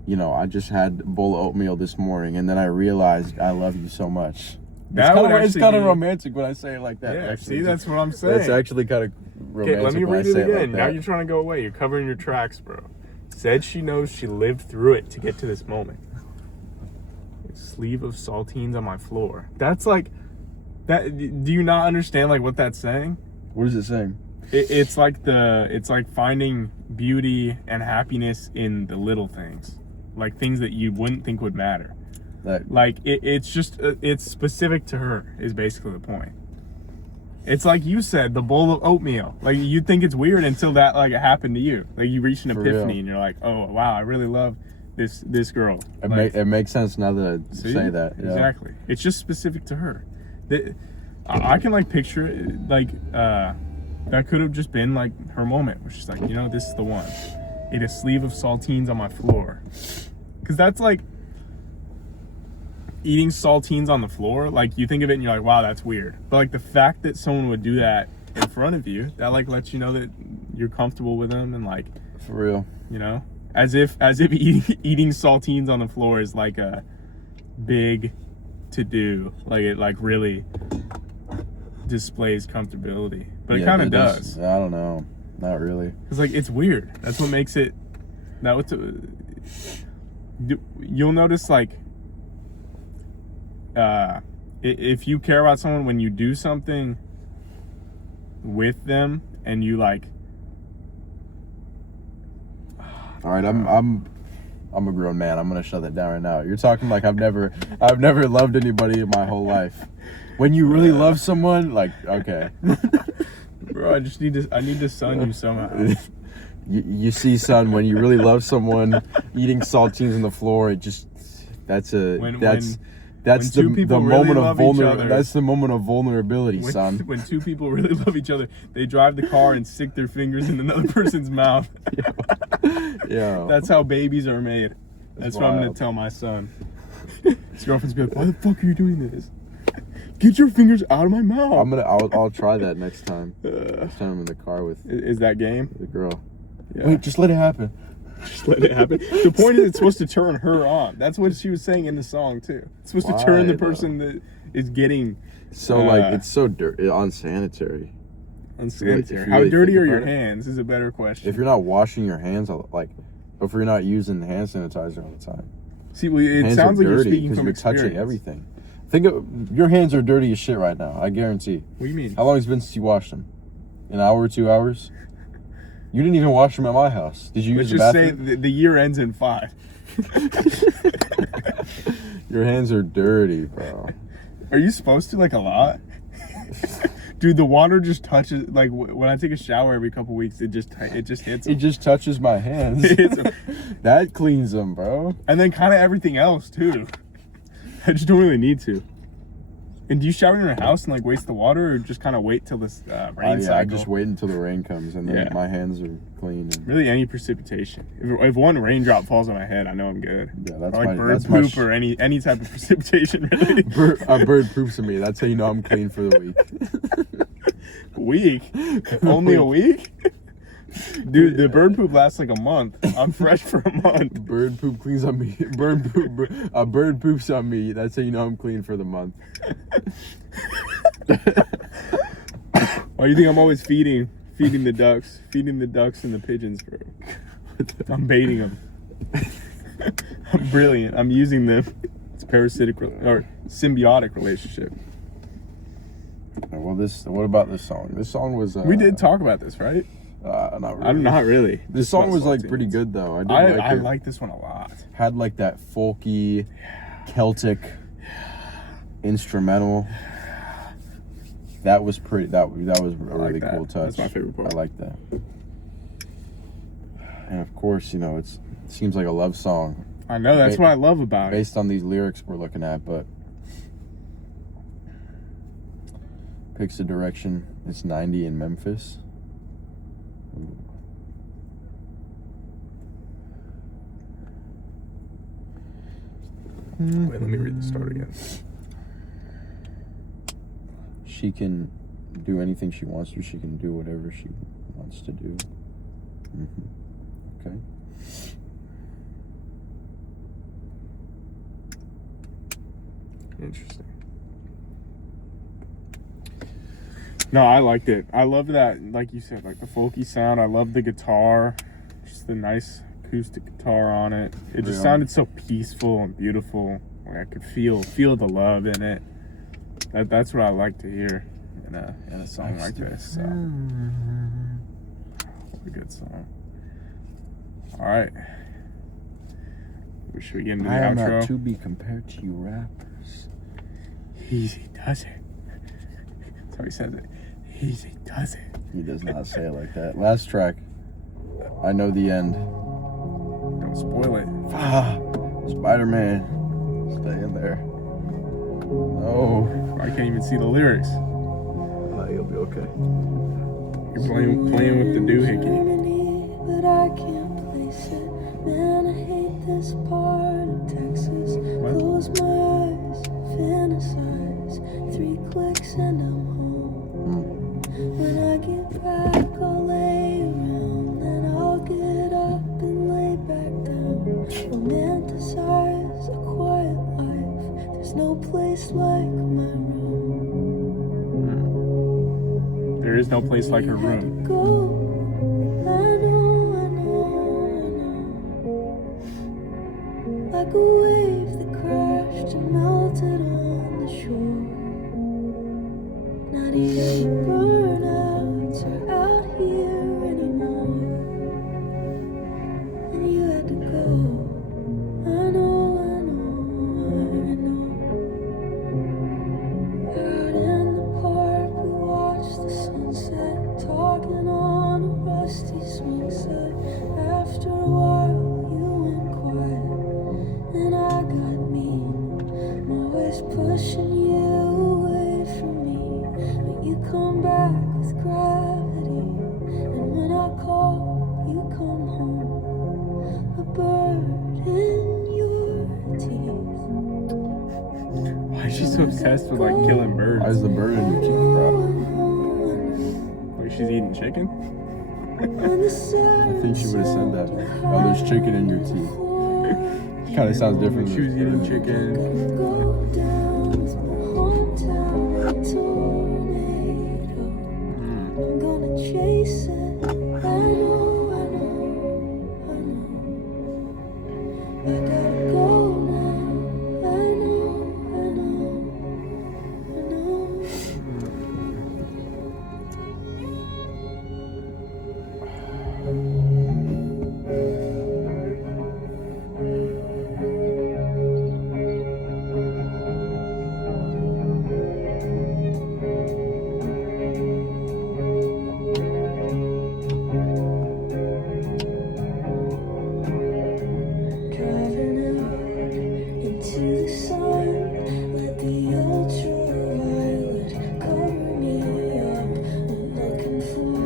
you know, I just had a bowl of oatmeal this morning, and then I realized I love you so much. It's kind of romantic when I say it like that. Yeah. actually. See, that's what I'm saying. That's actually kind of romantic. Okay, let me when I read it say again. like Now that. you're trying to go away. You're covering your tracks, bro. Said she knows she lived through it to get to this moment. A sleeve of saltines on my floor. That's like that. Do you not understand like what that's saying? What is it saying? It's like finding beauty and happiness in the little things, like things that you wouldn't think would matter. That Like it's just it's specific to her is basically the point. It's like you said, the bowl of oatmeal. Like, you think it's weird until that, like, it happened to you. Like, you reached an For epiphany real. and you're like, oh, wow, I really love this girl. It makes sense now that I say that. Yeah. Exactly. It's just specific to her. I can, like, picture it, like, that could have just been, like, her moment. Where she's like, you know, this is the one. Ate a sleeve of saltines on my floor. Because that's, like, eating saltines on the floor. Like, you think of it and you're like, wow, that's weird. But, like, the fact that someone would do that in front of you, that, like, lets you know that you're comfortable with them and, like... For real. You know? As if eating saltines on the floor is, like, a big to-do. Like, it, like, really displays comfortability. But it kind of does. I don't know. Not really. It's like, it's weird. That's what makes it... You'll notice, like... if you care about someone, when you do something with them and you like, all right, I'm a grown man. I'm gonna shut that down right now. You're talking like I've never loved anybody in my whole life. When you really love someone, like, okay, bro, I need to son you somehow. You see, son, when you really love someone, eating saltines on the floor, it just that's the moment of vulnerability. That's the moment of vulnerability, son. When two people really love each other, they drive the car and stick their fingers in another person's mouth. Yeah. That's how babies are made. That's what I'm gonna tell my son. His girlfriend's gonna be like, why the fuck are you doing this? Get your fingers out of my mouth. I'll try that next time. Next time I'm in the car with. Is that game? The girl. Yeah. Wait, just let it happen. Just let it happen. The point is, it's supposed to turn her on. That's what she was saying in the song too. It's supposed to turn the person that is getting. So like, it's so dirty, unsanitary. Unsanitary. How dirty are your hands? Is a better question. If you're not washing your hands, like, if you're not using hand sanitizer all the time. See, it sounds like you're speaking from experience. Touching everything. Think of your hands are dirty as shit right now. I guarantee. What do you mean? How long has it been since you washed them? An hour, 2 hours? You didn't even wash them at my house. Did you use the bathroom? Let's just say the year ends in 5. Your hands are dirty, bro. Are you supposed to, like, a lot? Dude, the water just touches, like, when I take a shower every couple weeks, it just hits them. It just touches my hands. That cleans them, bro. And then kind of everything else, too. I just don't really need to. And do you shower in your house and, like, waste the water, or just kind of wait till this rain cycle? I just wait until the rain comes, and then my hands are clean. And... Really, any precipitation. If one raindrop falls on my head, I know I'm good. Yeah, that's or like bird poop or any type of precipitation, really. A bird poops on me. That's how you know I'm clean for the week. Only a week? Dude, the bird poop lasts like a month. I'm fresh for a month. Bird poop cleans on me. A bird poops on me. That's how you know I'm clean for the month. Why do you think I'm always feeding the ducks and the pigeons, bro? I'm baiting them. I'm brilliant. I'm using them. It's parasitic or symbiotic relationship. Well, what about this song? This song was. We did talk about this, right? Not really. I'm not really. This song was like pretty good though. I like this one a lot. Had like that folky, Celtic instrumental. That was pretty. That was a really cool touch. That's my favorite part. I like that. And of course, you know, it seems like a love song. I know, that's what I love about it. Based on these lyrics we're looking at, but picks a direction. It's 90 in Memphis. Wait, let me read the start again. She can do anything she wants to. She can do whatever she wants to do. Okay. Interesting. No, I liked it. I love that, like you said, like the folky sound. I love the guitar, just the nice acoustic guitar on it. It just sounded so peaceful and beautiful. Like I could feel the love in it. That's what I like to hear in a song like this. So, what a good song. All right. Should we get into the outro? I am not to be compared to you rappers. Easy does it. That's how he says it. He does it. He does not say it like that. Last track. I know the end. Don't spoil it. Spider-Man. Stay in there. No. I can't even see the lyrics. You'll be okay. You're playing with the doohickey. But I can't place it. Man, I hate this part of Texas. What? Close my eyes, fantasize. 3 clicks and I'm home. When I get back, I'll lay around. Then I'll get up and lay back down. Romanticize a quiet life. There's no place like my room. There is no place like her room. Go. I know. Like a wave that crashed and melted on the shore. Not even the burnouts are out here anymore. And you had to go. I know. Out in the park, we watched the sunset, talking on a rusty swing set. After a while, you went quiet, and I got mean. I'm always pushing you away from me, but you come back with gravity. And when I call, you come home. A bird in your teeth. Why is she so obsessed with like killing birds? Why is the bird in your teeth, bro? Like she's eating chicken? I think she would have said that. Oh, there's chicken in your teeth. Kind of sounds different. She was eating chicken. I'm gonna chase it. I know. I gotta go now. I know. Driving out into the sun, let the ultraviolet cover me up. I'm looking for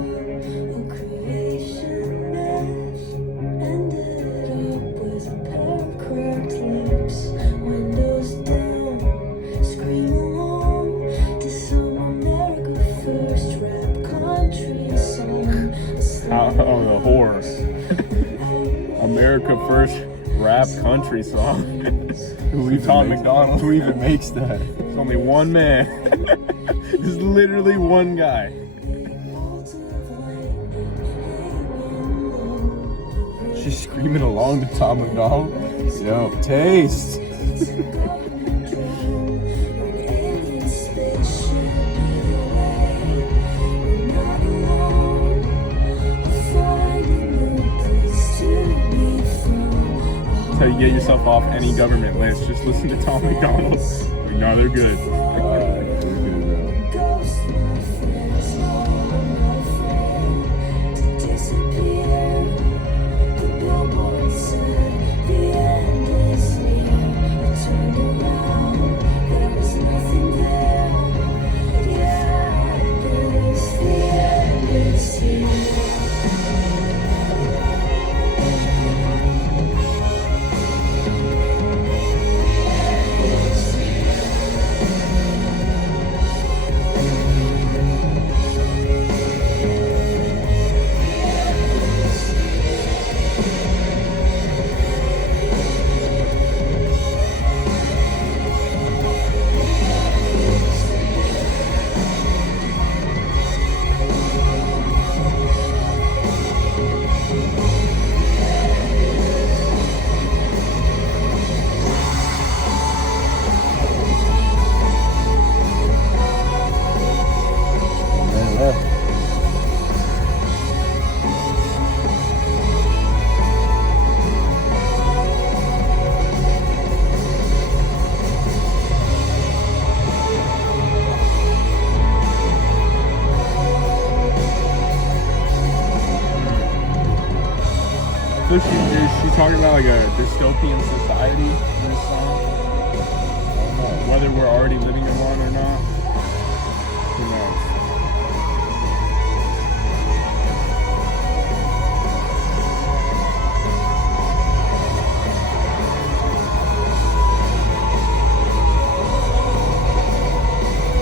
a creation mess. Ended up with a pair of cracked lips, windows down, scream along to some America First rap country song. Oh, the horse. America First rap country song. Who Tom McDonald. Who even makes that? There's only one man. There's literally one guy. She's screaming along to Tom McDonald. Yo, taste. That's how you get yourself off any government list. Just listen to Tom McDonald. We know they're good. So is she talking about like a dystopian society in this song? Whether we're already living in one or not? Who knows?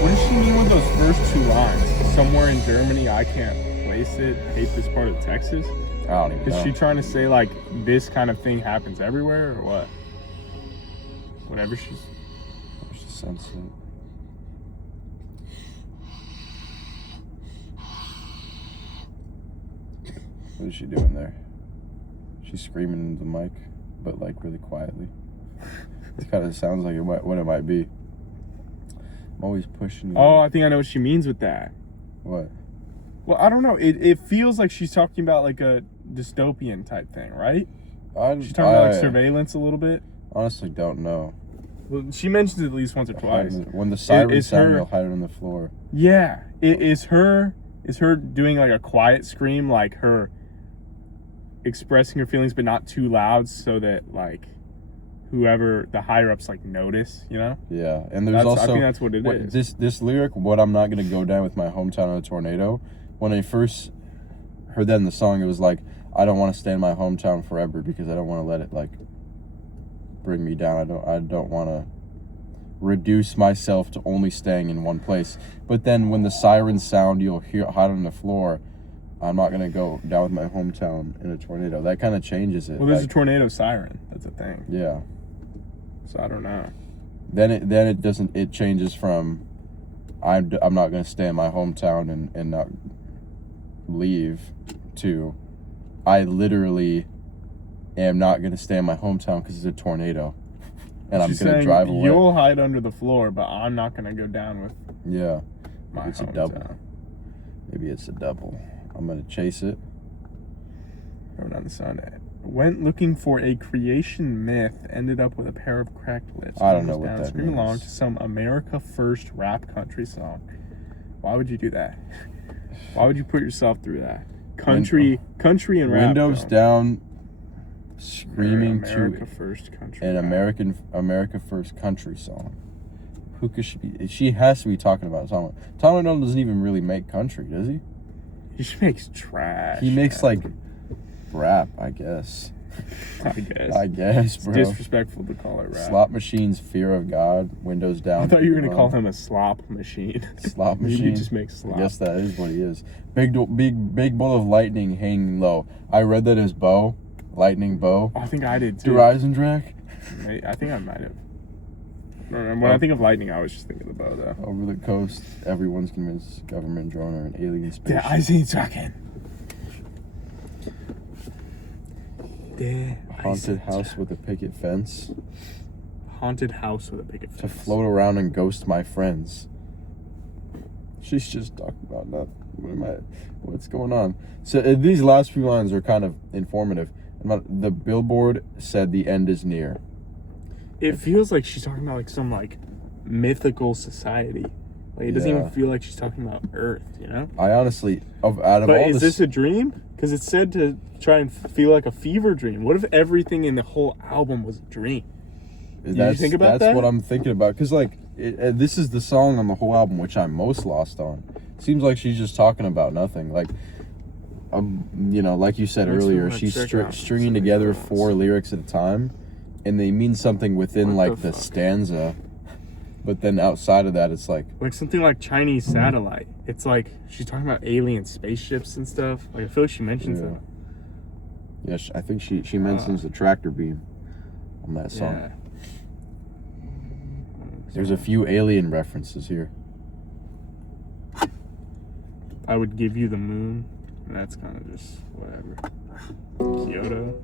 What does she mean with those first two lines? Somewhere in Germany, I can't place it. Hate this part of Texas. I don't even know. Is she trying to say like this kind of thing happens everywhere or what? Whatever she's. Where's the sunset? What is she doing there? She's screaming into the mic, but like really quietly. It kind of sounds like what it might be. I'm always pushing. Oh, I think I know what she means with that. What? Well, I don't know. It feels like she's talking about like a dystopian type thing, right? She's talking about like surveillance a little bit. Honestly, don't know. Well, she mentions it at least once or twice. When the sirens sound, you'll hide it on the floor. Yeah, is her doing like a quiet scream, like her expressing her feelings but not too loud, so that like whoever the higher ups like notice, you know? Yeah, and there's also I think that's what it is. This lyric, what I'm not gonna go down with my hometown in a tornado. When I first heard that in the song, it was like, I don't want to stay in my hometown forever because I don't want to let it like bring me down. I don't want to reduce myself to only staying in one place. But then when the sirens sound, you'll hear hide on the floor. I'm not gonna go down with my hometown in a tornado. That kind of changes it. Well, there's a tornado siren. That's a thing. Yeah. So I don't know. Then it doesn't. It changes from I'm not gonna stay in my hometown and not leave to I literally am not gonna stay in my hometown because it's a tornado and She's I'm gonna saying, drive away. You'll hide under the floor, but I'm not gonna go down with my it's hometown. a double. Maybe it's a double. I'm gonna chase it. Going on the sun. Went looking for a creation myth. Ended up with a pair of cracked lips. I don't know Goes what down, that screaming means. along to some America First rap country song. Why would you do that? Why would you put yourself through that? Country and rap. Windows down, screaming America to First country. an America First country song. Who could she be? She has to be talking about Tom. Tom Arnold doesn't even really make country, does he? He just makes trash. He makes like rap, I guess. I guess, bro. It's disrespectful to call it rap. Slot Machine's Fear of God, Windows Down. I thought you were gonna call him a slop machine. Slop Machine. He just makes slop. I guess that is what he is. Big bolt of lightning hanging low. I read that as bow, lightning bow. Oh, I think I did too. Derisendrack. I think I might have. When I think of lightning, I was just thinking of the bow though. Over the coast, everyone's convinced government drone or an alien spaceship. I seen talking. Haunted house with a picket fence. Haunted house with a picket fence. To float around and ghost my friends. She's just talking about nothing. What's going on? So these last few lines are kind of informative. The billboard said the end is near. It feels like she's talking about like some like mythical society. Like it doesn't even feel like she's talking about Earth, you know? I honestly, out of but all is this a dream? Because it said to try and feel like a fever dream. What if everything in the whole album was a dream? Did you think about that? That's what I'm thinking about. Because like, this is the song on the whole album which I'm most lost on. Seems like she's just talking about nothing. Like, like you said earlier, she's stringing together 4 lyrics at a time, and they mean something within like the stanza. But then outside of that, it's like something like Chinese satellite. It's like she's talking about alien spaceships and stuff. Like I feel like she mentions them. Yes, I think she mentions the tractor beam on that song. Yeah. There's a few alien references here. I would give you the moon. And that's kind of just whatever. Kyoto.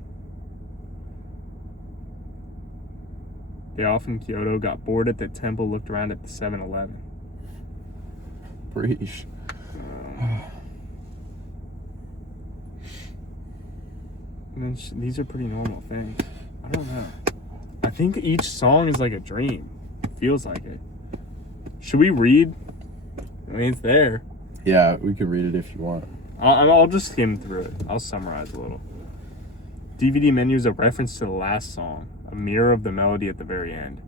They off in Kyoto, got bored at the temple, looked around at the 7-Eleven. Preach. These are pretty normal things. I don't know. I think each song is like a dream. It feels like it. Should we read? I mean, it's there. Yeah, we can read it if you want. I'll just skim through it. I'll summarize a little. DVD menu is a reference to the last song, a mirror of the melody at the very end.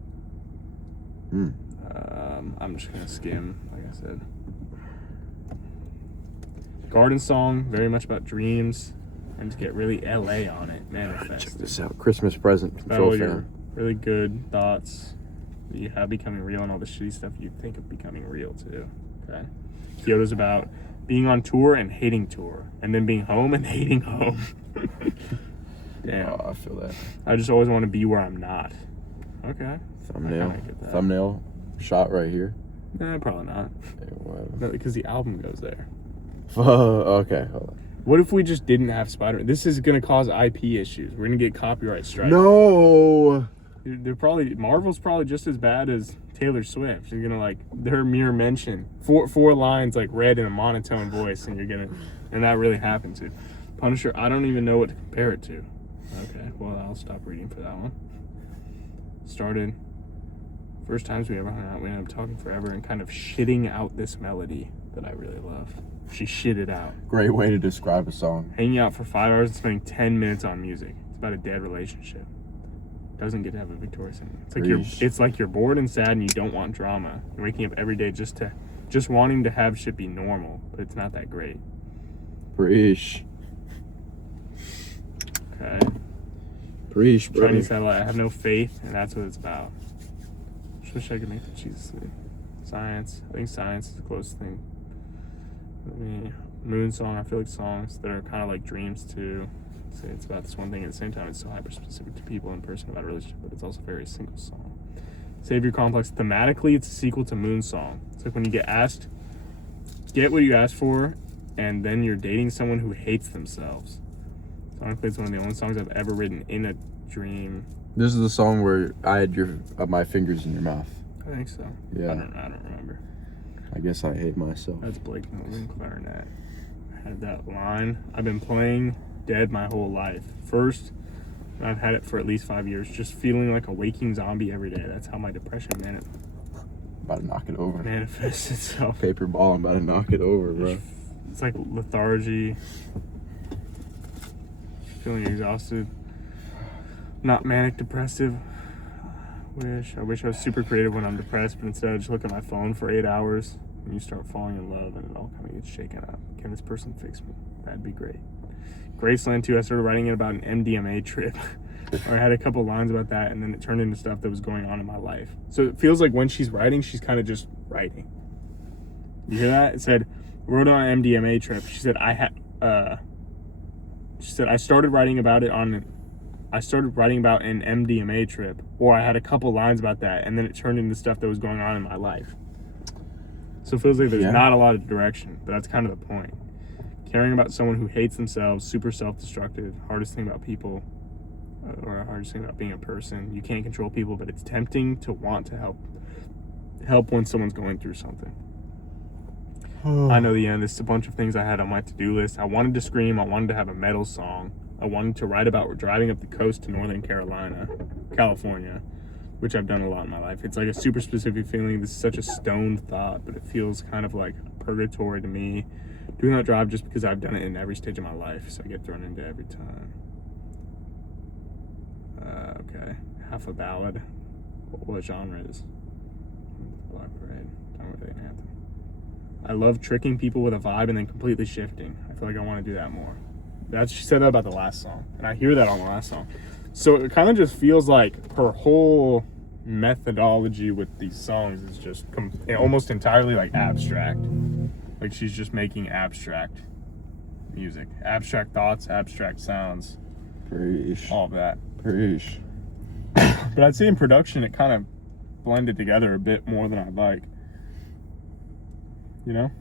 I'm just gonna skim, like I said. Garden song, very much about dreams, and to get really LA on it, manifest. Check this out. Christmas present. Control Your Fam. really good thoughts that you have becoming real and all the shitty stuff you think of becoming real too. Okay. Kyoto's about being on tour and hating tour, and then being home and hating home. Damn. Oh, I feel that. I just always want to be where I'm not. Okay. Thumbnail shot right here. Nah, probably not. No, because the album goes there. Okay, hold on. What if we just didn't have Spider-Man? This is gonna cause IP issues. We're gonna get copyright strikes. No. Marvel's probably just as bad as Taylor Swift. You're gonna her mere mention four lines read in a monotone voice, and that really happened to Punisher. I don't even know what to compare it to. Okay, well I'll stop reading for that one. Started first times we ever hung out, we ended up talking forever and kind of shitting out this melody that I really love. She shit it out. Great way to describe a song. Hanging out for 5 hours and spending 10 minutes on music. It's about a dead relationship. Doesn't get to have a victorious ending. It's like you're bored and sad and you don't want drama. You're waking up every day just wanting to have shit be normal, but it's not that great. Preach. Okay. Preach, bro. Chinese satellite. I have no faith, and that's what it's about. Just wish I could make the Jesus thing. Science. I think science is the closest thing. Moon song. I feel like songs that are kind of like dreams too. It's about this one thing at the same time. It's so hyper specific to people in person about a relationship, but it's also a very single song. Savior complex. Thematically, it's a sequel to Moon Song. It's like when you get what you asked for, and then you're dating someone who hates themselves. Sonically, it's one of the only songs I've ever written in a dream. This is the song where I had my fingers in your mouth. I think so. Yeah. I don't remember. I guess I hate myself. That's Blake Nolan clarinet. I had that line. I've been playing dead my whole life. First, and I've had it for at least 5 years, just feeling like a waking zombie every day. That's how my depression About to knock it over. manifests itself. Paper ball, I'm about to knock it over, bro. It's like lethargy, feeling exhausted, not manic depressive. I wish I was super creative when I'm depressed, but instead I just look at my phone for 8 hours and you start falling in love and it all kind of gets shaken up. Can this person fix me? That'd be great. Graceland Too, I started writing it about an MDMA trip. Or I had a couple lines about that, and then it turned into stuff that was going on in my life. So it feels like when she's writing, she's kind of just writing. You hear that? It said, wrote on an MDMA trip. She said, I started writing about an MDMA trip, or I had a couple lines about that, and then it turned into stuff that was going on in my life. So it feels like there's not a lot of direction, but that's kind of the point. Caring about someone who hates themselves, super self-destructive, hardest thing about people, or hardest thing about being a person. You can't control people, but it's tempting to want to help when someone's going through something. I know the end. This is a bunch of things I had on my to-do list. I wanted to scream. I wanted to have a metal song. I wanted to write about driving up the coast to Northern California, which I've done a lot in my life. It's like a super specific feeling. This is such a stoned thought, but it feels kind of like purgatory to me. Doing that drive just because I've done it in every stage of my life, so I get thrown into every time. Okay. Half a ballad. What genre is? Black Parade. Not really an anthem. I love tricking people with a vibe and then completely shifting. I feel like I want to do that more. She said that about the last song, and I hear that on the last song. So it kind of just feels like her whole methodology with these songs is just almost entirely like abstract. Like she's just making abstract music, abstract thoughts, abstract sounds. Preach. All of that. Preach. But I'd say in production it kind of blended together a bit more than I'd like. You know?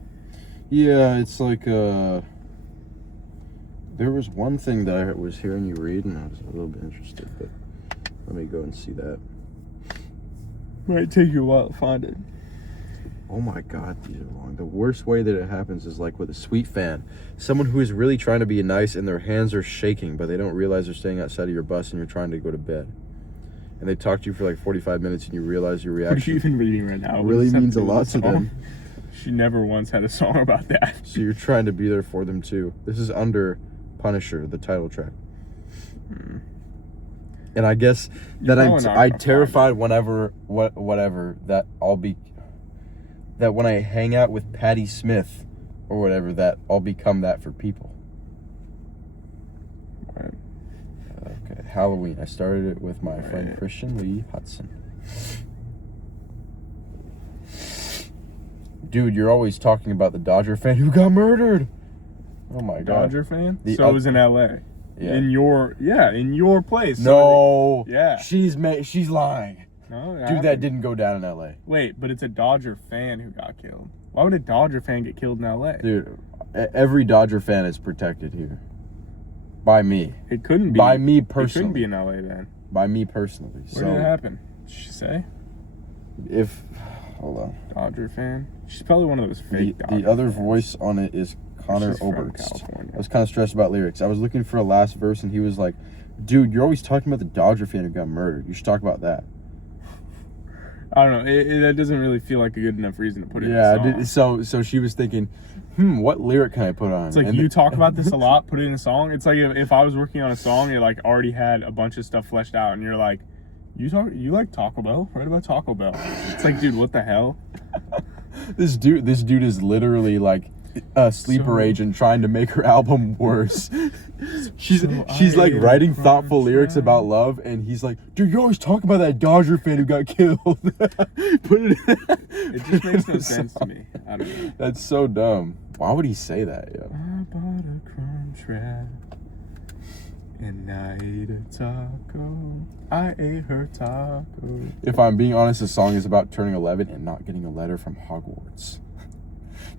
Yeah, it's like there was one thing that I was hearing you read and I was a little bit interested, but let me go and see that. Might take you a while to find it. Oh my God, these are long. The worst way that it happens is like with a sweet fan. Someone who is really trying to be nice and their hands are shaking, but they don't realize they're staying outside of your bus and you're trying to go to bed. And they talk to you for like 45 minutes and you realize your reaction. What are you even reading right now? Really means a lot to them. She never once had a song about that. So you're trying to be there for them too. This is under Punisher, the title track. And I guess You're that probably not I'm gonna terrified whenever whatever that that when I hang out with Patti Smith or whatever, that I'll become that for people. Right. Okay, Halloween. I started it with my friend Christian Lee Hudson. Dude, you're always talking about the Dodger fan who got murdered. Oh my god. Dodger fan? The So it was in LA. Yeah. In your place. No. So yeah. She's lying. No, Dude, that didn't go down in LA. Wait, but it's a Dodger fan who got killed. Why would a Dodger fan get killed in LA? Dude, every Dodger fan is protected here. By me. It couldn't be. By me It personally. couldn't be in LA then. By me personally. Where did it happen? Did she say? Hold on. Dodger fan? She's probably one of those fake Dodger The other fans. voice on it is Connor She's from Oberst. California. I was kind of stressed about lyrics. I was looking for a last verse and he was like, dude, you're always talking about the Dodger fan who got murdered. You should talk about that. I don't know. That doesn't really feel like a good enough reason to put it Yeah, in a song. so she was thinking, what lyric can I put on? It's like, you talk about this a lot, put it in a song. It's like if I was working on a song, it like already had a bunch of stuff fleshed out, and you're like, you like Taco Bell? Write about Taco Bell. It's like, dude, what the hell? This dude is literally like a sleeper agent trying to make her album worse. She's like writing thoughtful lyrics about love, and he's like, dude, you always talk about that Dodger fan who got killed. Put it. It just makes no sense to me. I don't know. That's so dumb. Why would he say that? Yo? I bought a crumb trap and I ate a taco. I ate her taco. If I'm being honest, the song is about turning 11 and not getting a letter from Hogwarts.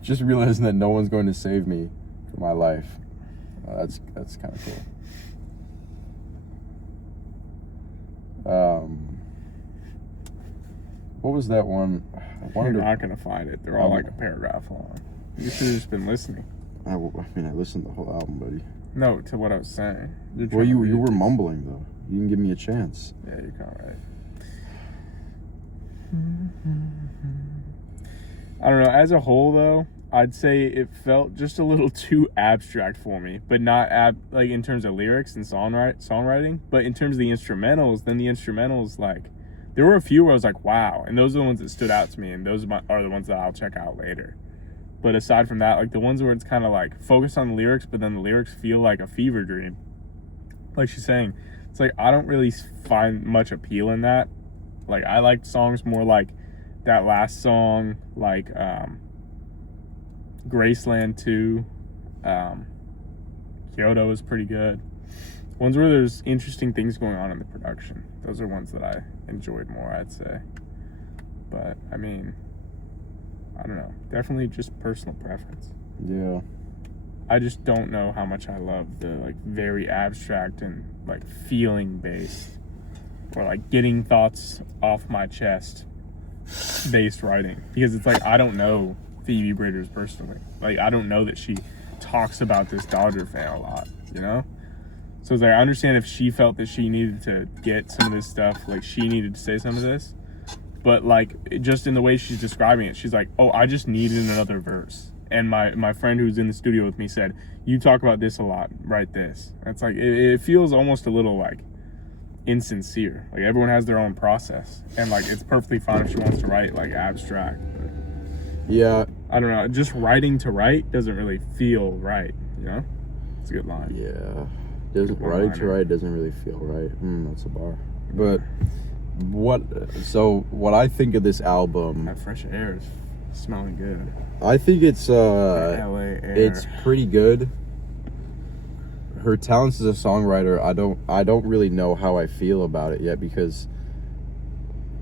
Just realizing that no one's going to save me for my life. That's kind of cool. What was that one? You're not gonna find it. They're all like a paragraph long. You should have just been listening. I mean, I listened to the whole album, buddy. No, to what I was saying. Well, you were mumbling though. You didn't give me a chance. Yeah, you're kind of right. I don't know. As a whole, though, I'd say it felt just a little too abstract for me, but not like in terms of lyrics and songwriting, but in terms of the instrumentals. Then the instrumentals, like, there were a few where I was like, wow, and those are the ones that stood out to me, and those are the ones that I'll check out later. But aside from that, like the ones where it's kind of like focused on the lyrics, but then the lyrics feel like a fever dream. Like she's saying, it's like I don't really find much appeal in that. Like I liked songs more like that last song, like Graceland Too. Kyoto was pretty good. Ones where there's interesting things going on in the production. Those are ones that I enjoyed more, I'd say. But I mean, I don't know. Definitely just personal preference. Yeah. I just don't know how much I love the like very abstract and like feeling based or like getting thoughts off my chest based writing, because it's like I don't know Phoebe Bridgers personally. Like I don't know that she talks about this Dodger fan a lot, you know? So it's like I understand if she felt that she needed to get some of this stuff, like she needed to say some of this, but like just in the way she's describing it, she's like, oh, I just needed another verse. And my friend who's in the studio with me said, you talk about this a lot, write this. It's like it feels almost a little like insincere. Like everyone has their own process, and like it's perfectly fine if she wants to write like abstract, but Yeah. I don't know, just writing to write doesn't really feel right, you know? It's a good line. Yeah. Doesn't One writing to liner. write doesn't really feel right. That's a bar. But what I think of this album, That fresh air is smelling good. I think it's LA air. it's pretty good. Her talents as a songwriter, I don't really know how I feel about it yet, because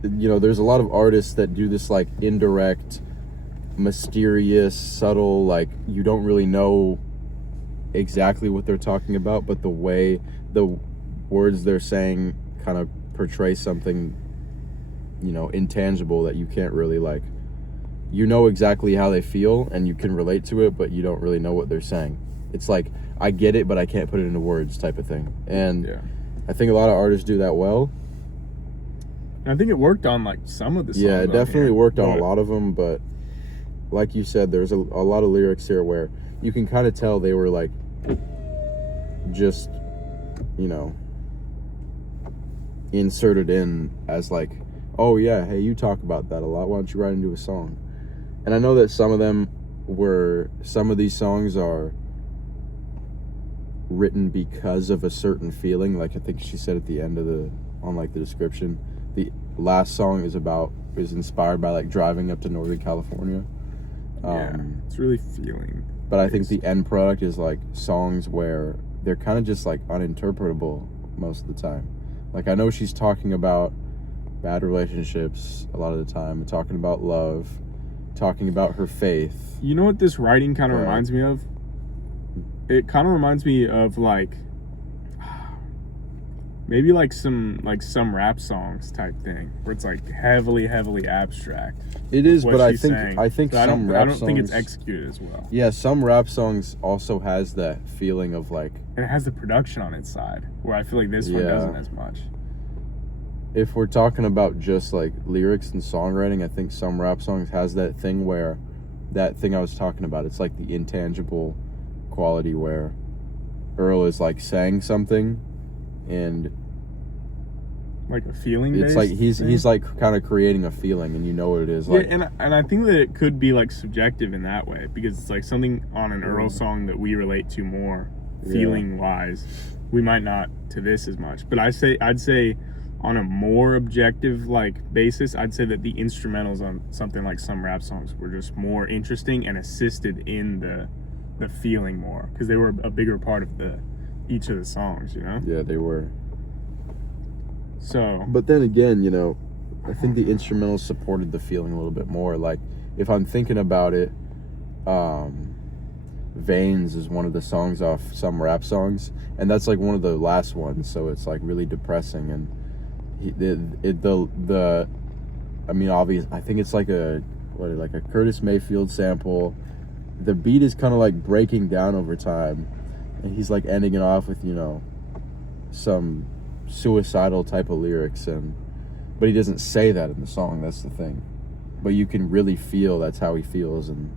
you know, there's a lot of artists that do this like indirect, mysterious, subtle, like you don't really know exactly what they're talking about, but the way the words they're saying kind of portray something, you know, intangible that you can't really like, you know exactly how they feel and you can relate to it, but you don't really know what they're saying. It's like, I get it, but I can't put it into words type of thing. And Yeah. I think a lot of artists do that well. And I think it worked on like some of the songs. Yeah, it on definitely here, worked on but a lot of them, but like you said, there's a lot of lyrics here where you can kind of tell they were like just you know, inserted in as like, oh yeah, hey, you talk about that a lot, why don't you write into a song? And I know that some of these songs are written because of a certain feeling. Like I think she said at the end of the description, the last song is inspired by like driving up to Northern California. It's really feeling. But I think the end product is like songs where they're kind of just like uninterpretable most of the time. Like I know she's talking about bad relationships a lot of the time, talking about love, talking about her faith. You know what this writing kind of reminds me of? It kind of reminds me of like maybe like some rap songs type thing where it's like heavily abstract. It is, but I think so some rap songs, I don't think it's executed as well. Yeah, some rap songs also has that feeling of like, and it has the production on its side where I feel like this one doesn't as much. If we're talking about just like lyrics and songwriting, I think some rap songs has that thing where that thing I was talking about, it's like the intangible quality where Earl is like saying something and like a feeling. It's like he's like kind of creating a feeling, and you know what it is. Like, yeah, and I think that it could be like subjective in that way because it's like something on an Earl song that we relate to more, feeling wise. We might not to this as much, but I'd say on a more objective like basis, I'd say that the instrumentals on something like some rap songs were just more interesting and assisted in the feeling more because they were a bigger part of each of the songs, you know? Yeah, they were. So, but then again, you know, I think the instrumentals supported the feeling a little bit more. Like, if I'm thinking about it, Veins is one of the songs off some rap songs, and that's like one of the last ones, so it's like really depressing. And I mean, obviously, I think it's like a Curtis Mayfield sample. The beat is kind of like breaking down over time, and he's like ending it off with, you know, some suicidal type of lyrics, but he doesn't say that in the song. That's the thing, but you can really feel that's how he feels, and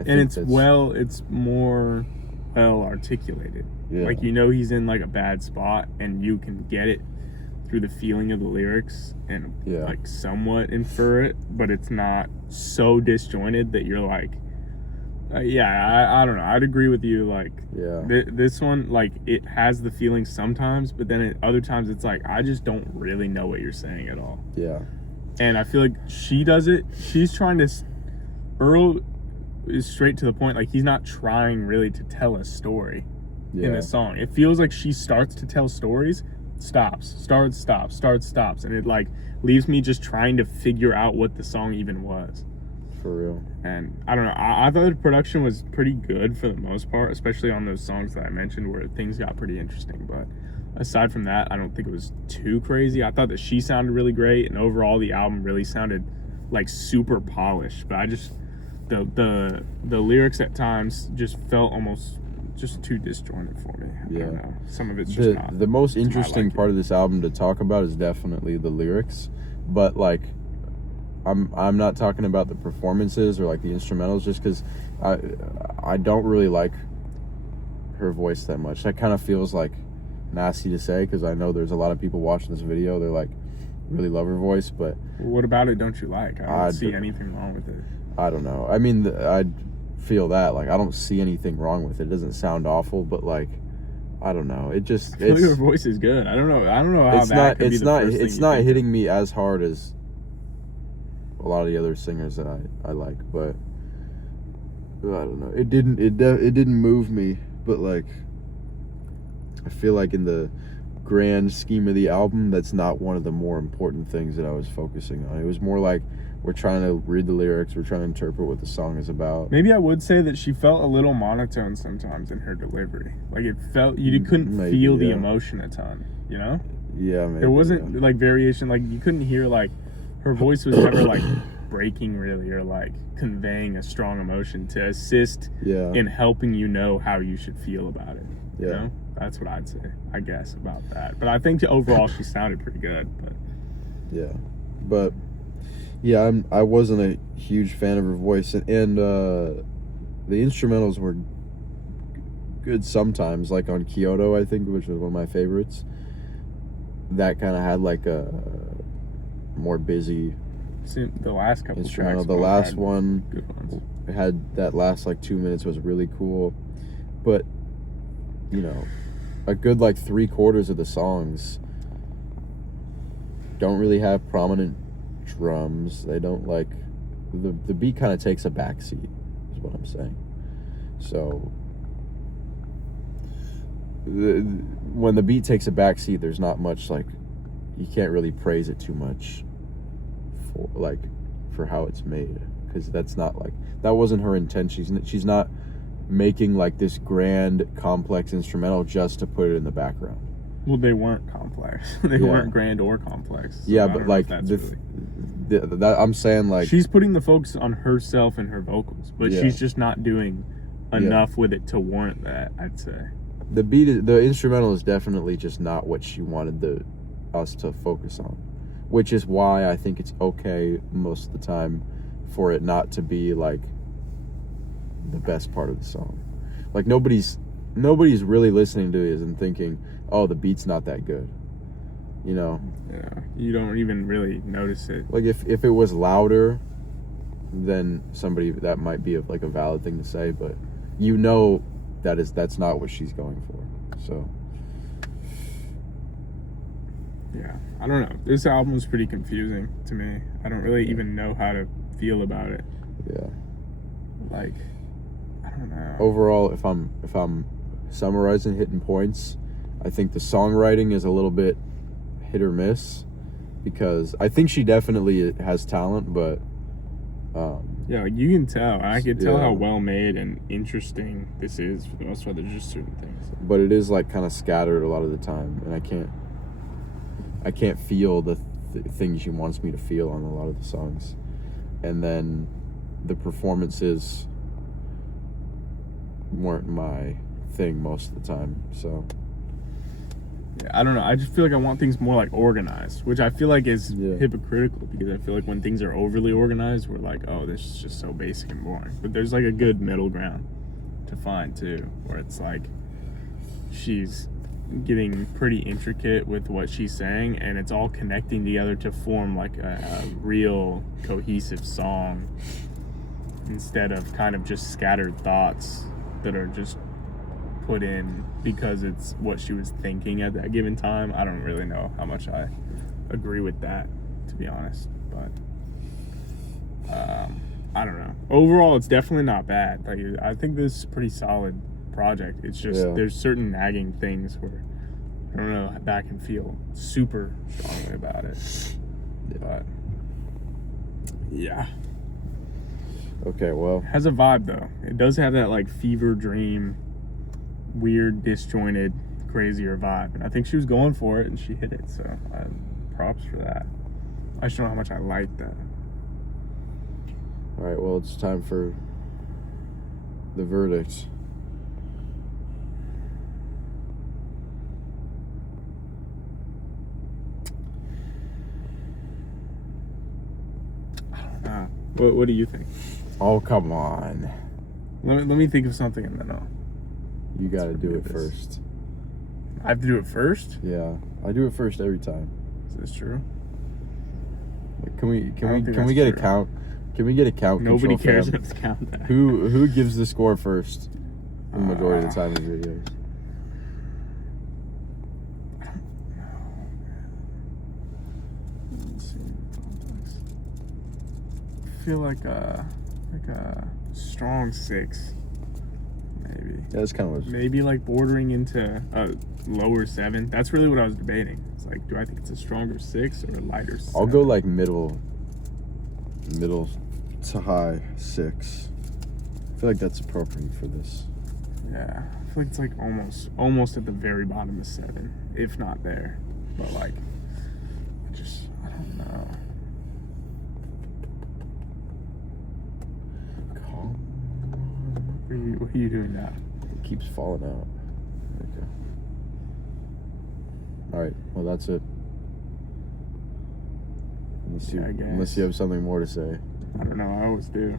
it's more well articulated. Like, you know, he's in like a bad spot, and you can get it through the feeling of the lyrics and like somewhat infer it, but it's not so disjointed that you're like, I don't know. I'd agree with you. Like, this one, like, it has the feeling sometimes, but then at other times it's like, I just don't really know what you're saying at all. Yeah. And I feel like she does it. She's trying to. Earl is straight to the point. Like, he's not trying really to tell a story in this song. It feels like she starts to tell stories, stops, starts, stops, and it like leaves me just trying to figure out what the song even was. For real. And I don't know, I thought the production was pretty good for the most part, especially on those songs that I mentioned where things got pretty interesting. But aside from that, I don't think it was too crazy. I thought that she sounded really great, and overall the album really sounded like super polished. But I just the lyrics at times just felt almost just too disjointed for me. I don't know. Some of it's just not. The most interesting part of this album to talk about is definitely the lyrics, but like, I'm not talking about the performances or like the instrumentals, just because I don't really like her voice that much. That kind of feels like nasty to say, because I know there's a lot of people watching this video, they're like really love her voice, but what about it don't you like? I don't see anything wrong with it. I don't know. I mean, I feel that, like, I don't see anything wrong with it. It doesn't sound awful, but like, I don't know. It just, I feel like her voice is good. I don't know how that could be the first thing. It's not hitting me as hard as a lot of the other singers that I like, but I don't know. It didn't move me, but like, I feel like in the grand scheme of the album, that's not one of the more important things that I was focusing on. It was more like, we're trying to read the lyrics, we're trying to interpret what the song is about. Maybe I would say that she felt a little monotone sometimes in her delivery. Like, it felt, you couldn't feel the emotion a ton, you know? Yeah, maybe. There wasn't like variation, like you couldn't hear like, her voice was never like breaking really, or like conveying a strong emotion to assist in helping you know how you should feel about it. You know? That's what I'd say, I guess, about that. But I think overall she sounded pretty good. But I wasn't a huge fan of her voice, and the instrumentals were good sometimes, like on Kyoto, I think, which was one of my favorites. That kind of had like a more busy The last couple instrumental. tracks The last one good ones. had that last like 2 minutes was really cool, but you know, a good like 3/4 of the songs don't really have prominent drums. They don't like the beat kind of takes a backseat, is what I'm saying. So when the beat takes a backseat, there's not much like, you can't really praise it too much for how it's made, because that's not like, that wasn't her intention. She's not making like this grand complex instrumental just to put it in the background. Well, they weren't complex. They weren't grand or complex. So Yeah, I but don't know like if that's really... that I'm saying, like, she's putting the focus on herself and her vocals, but she's just not doing enough with it to warrant that, I'd say. The instrumental is definitely just not what she wanted us to focus on, which is why I think it's okay most of the time for it not to be like the best part of the song. Like nobody's really listening to it and thinking, oh, the beat's not that good, you know? Yeah, you don't even really notice it. Like if it was louder, then that might be like a valid thing to say, but you know that's not what she's going for. So yeah, I don't know. This album was pretty confusing to me. I don't really even know how to feel about it. yeah. Like, I don't know. Overall, if I'm summarizing hitting points, I think the songwriting is a little bit hit or miss, because I think she definitely has talent, but yeah, like you can tell. I could tell how well made and interesting this is for the most part. There's just certain things. But it is like kind of scattered a lot of the time, and I can't feel the things she wants me to feel on a lot of the songs. And then the performances weren't my thing most of the time, so yeah, I don't know. I just feel like I want things more like organized, which I feel like is hypocritical, because I feel like when things are overly organized, we're like, oh, this is just so basic and boring. But there's like a good middle ground to find too, where it's like she's getting pretty intricate with what she's saying, and it's all connecting together to form like a real cohesive song, instead of kind of just scattered thoughts that are just put in because it's what she was thinking at that given time. I don't really know how much I agree with that, to be honest, but I don't know. Overall, it's definitely not bad. Like, I think this is a pretty solid project. It's just there's certain nagging things where I don't know that I can feel super strongly about it. But yeah. Okay, well, It has a vibe though. It does have that like fever dream, weird, disjointed, crazier vibe, and I think she was going for it and she hit it. So props for that. I just don't know how much I like that. all right, well, it's time for the verdict. What do you think? Oh, come on. Let me think of something and then I'll. You got to do it this. first. I have to do it first? Yeah, I do it first every time. Is this true? Like, I can don't we think get a that's count? Can we get a count? Nobody Control cares Fam? enough to count that. Who gives the score first? The majority of the time in videos. Let's see. I feel like a strong 6, maybe. Yeah, that's kind of Maybe like bordering into a lower 7. That's really what I was debating. It's like, do I think it's a stronger 6 or a lighter 7? I'll go like middle to high 6. I feel like that's appropriate for this. Yeah, I feel like it's like almost at the very bottom of 7, if not there. But like, I don't know. What are you doing now? It keeps falling out. Okay. All right. Well, that's it. Unless you have something more to say. I don't know. I always do.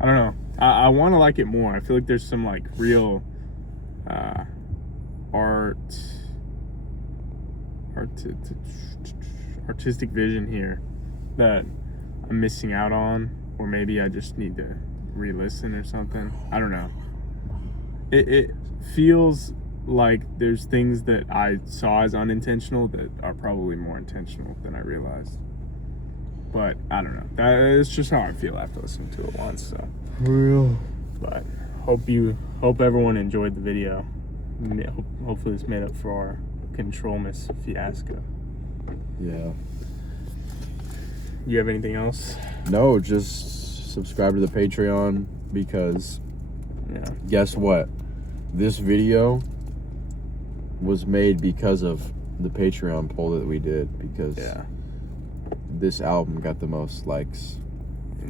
I don't know. I want to like it more. I feel like there's some like real artistic vision here that I'm missing out on, or maybe I just need to re-listen or something. I don't know. It feels like there's things that I saw as unintentional that are probably more intentional than I realized. But I don't know. It's just how I feel after listening to it once. So, but hope everyone enjoyed the video. Hopefully this made up for our control miss fiasco. Yeah. You have anything else? No, just subscribe to the Patreon because guess what? This video was made because of the Patreon poll that we did, because this album got the most likes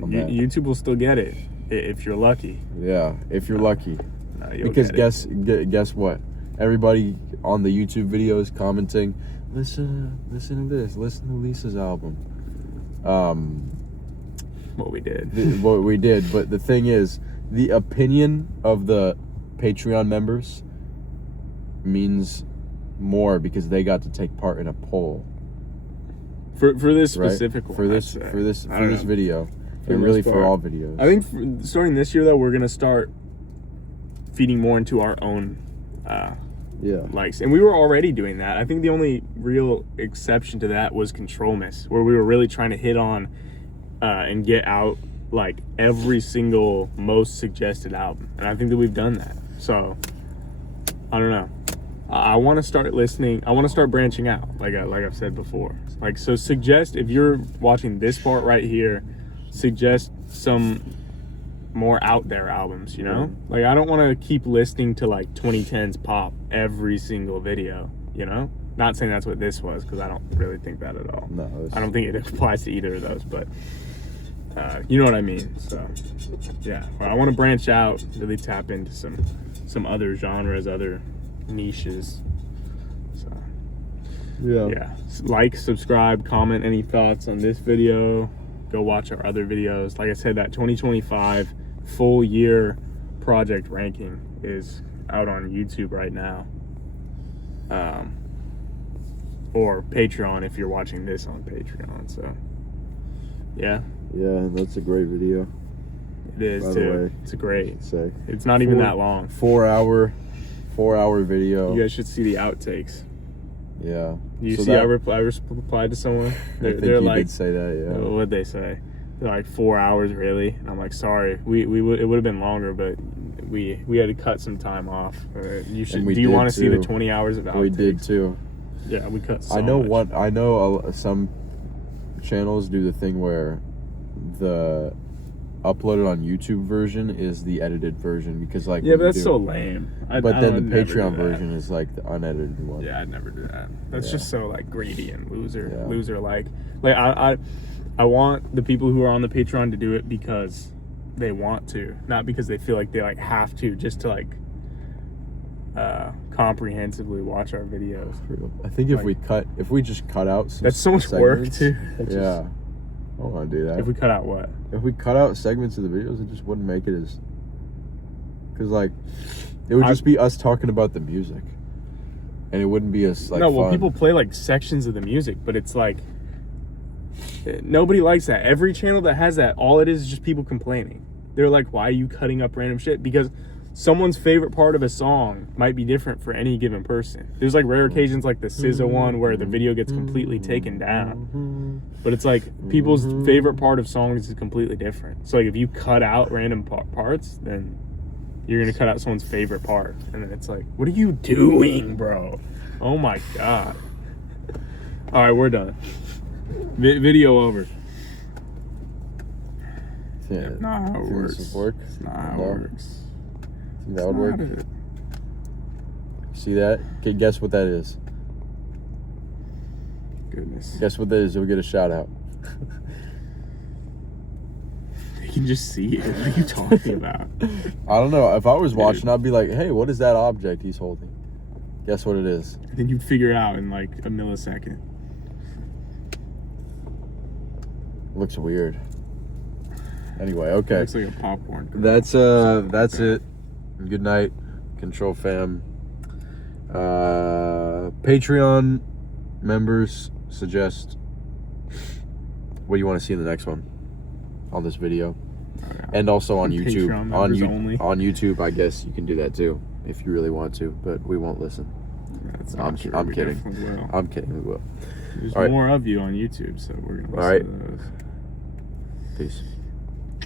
on that. YouTube will still get it if you're lucky. Yeah, if you're lucky. No, you'll because get guess what? Everybody on the YouTube video is commenting, listen to this, listen to Lisa's album. What we did. What we did, but the thing is, the opinion of the Patreon members means more because they got to take part in a poll. For this right? specific one. For this video. And really for all videos. I think starting this year though, we're gonna start feeding more into our own likes. And we were already doing that. I think the only real exception to that was Control Miss, where we were really trying to hit on and get out like every single most suggested album. And I think that we've done that. So I don't know. I want to start listening. I want to start branching out, like I've said before. Like, so suggest, if you're watching this part right here, suggest some more out there albums, you know? Like, I don't want to keep listening to like 2010s pop every single video, you know? Not saying that's what this was, because I don't really think that at all. No, I don't think it applies to either of those, but you know what I mean. So yeah, I want to branch out, really tap into some other genres, other niches. So yeah, like, subscribe, comment any thoughts on this video. Go watch our other videos. Like I said, that 2025 full year project ranking is out on YouTube right now, or Patreon if you're watching this on Patreon. So yeah, that's a great video. it is by the too. way. It's great. Say It's not even that long. 4 hour video. You guys should see the outtakes. Yeah. You So see, that- I replied to someone. I think They're you like, did say that, yeah. what'd they say? They're like, 4 hours, really? And I'm like, sorry, it would have been longer, but we had to cut some time off. You should. And we Do you did want to see the too. 20 hours of outtakes? We did too. Yeah, we cut. I know some channels do the thing where the uploaded on YouTube version is the edited version, because like, Yeah, but that's so lame. But then the never do Patreon that. version is like the unedited one. Yeah, I'd never do that. That's Yeah. just so like greedy and loser Yeah. like I want the people who are on the Patreon to do it because they want to, not because they feel like they like have to, just to like comprehensively watch our videos. I think if we just cut out some That's so much work segments, too. Yeah. I don't want to do that. If we cut out what? If we cut out segments of the videos, it just wouldn't make it as... Because, like, it would just be us talking about the music. And it wouldn't be as, like, No, well, fun. people play, like, sections of the music, but it's, like... Nobody likes that. Every channel that has that, all it is just people complaining. They're like, why are you cutting up random shit? Because someone's favorite part of a song might be different for any given person. There's, like, rare occasions, like the SZA one, where the video gets completely taken down. But it's like people's favorite part of songs is completely different. So like if you cut out random parts, then you're gonna cut out someone's favorite part, and then it's like, what are you doing, bro? Oh my god! All right, we're done. Video over. Yeah. Not how it Think works. this would work? It's not how No? it works. Think that would work? Not it. See that? Okay, guess what that is. Goodness. Guess what that is? You'll get a shout out. You can just see it. What are you talking about? I don't know. If I was watching, I'd be like, hey, what is that object he's holding? Guess what it is. And then you'd figure it out in like a millisecond. Looks weird. Anyway, okay. Looks like a popcorn commercial. That's it. Good night, Control Fam. Patreon members suggest what you want to see in the next one on this video. And also on YouTube. On YouTube, I guess you can do that too if you really want to, but we won't listen. I'm kidding. I'm kidding. We will. There's more of you on YouTube, so we're gonna listen to those. Peace.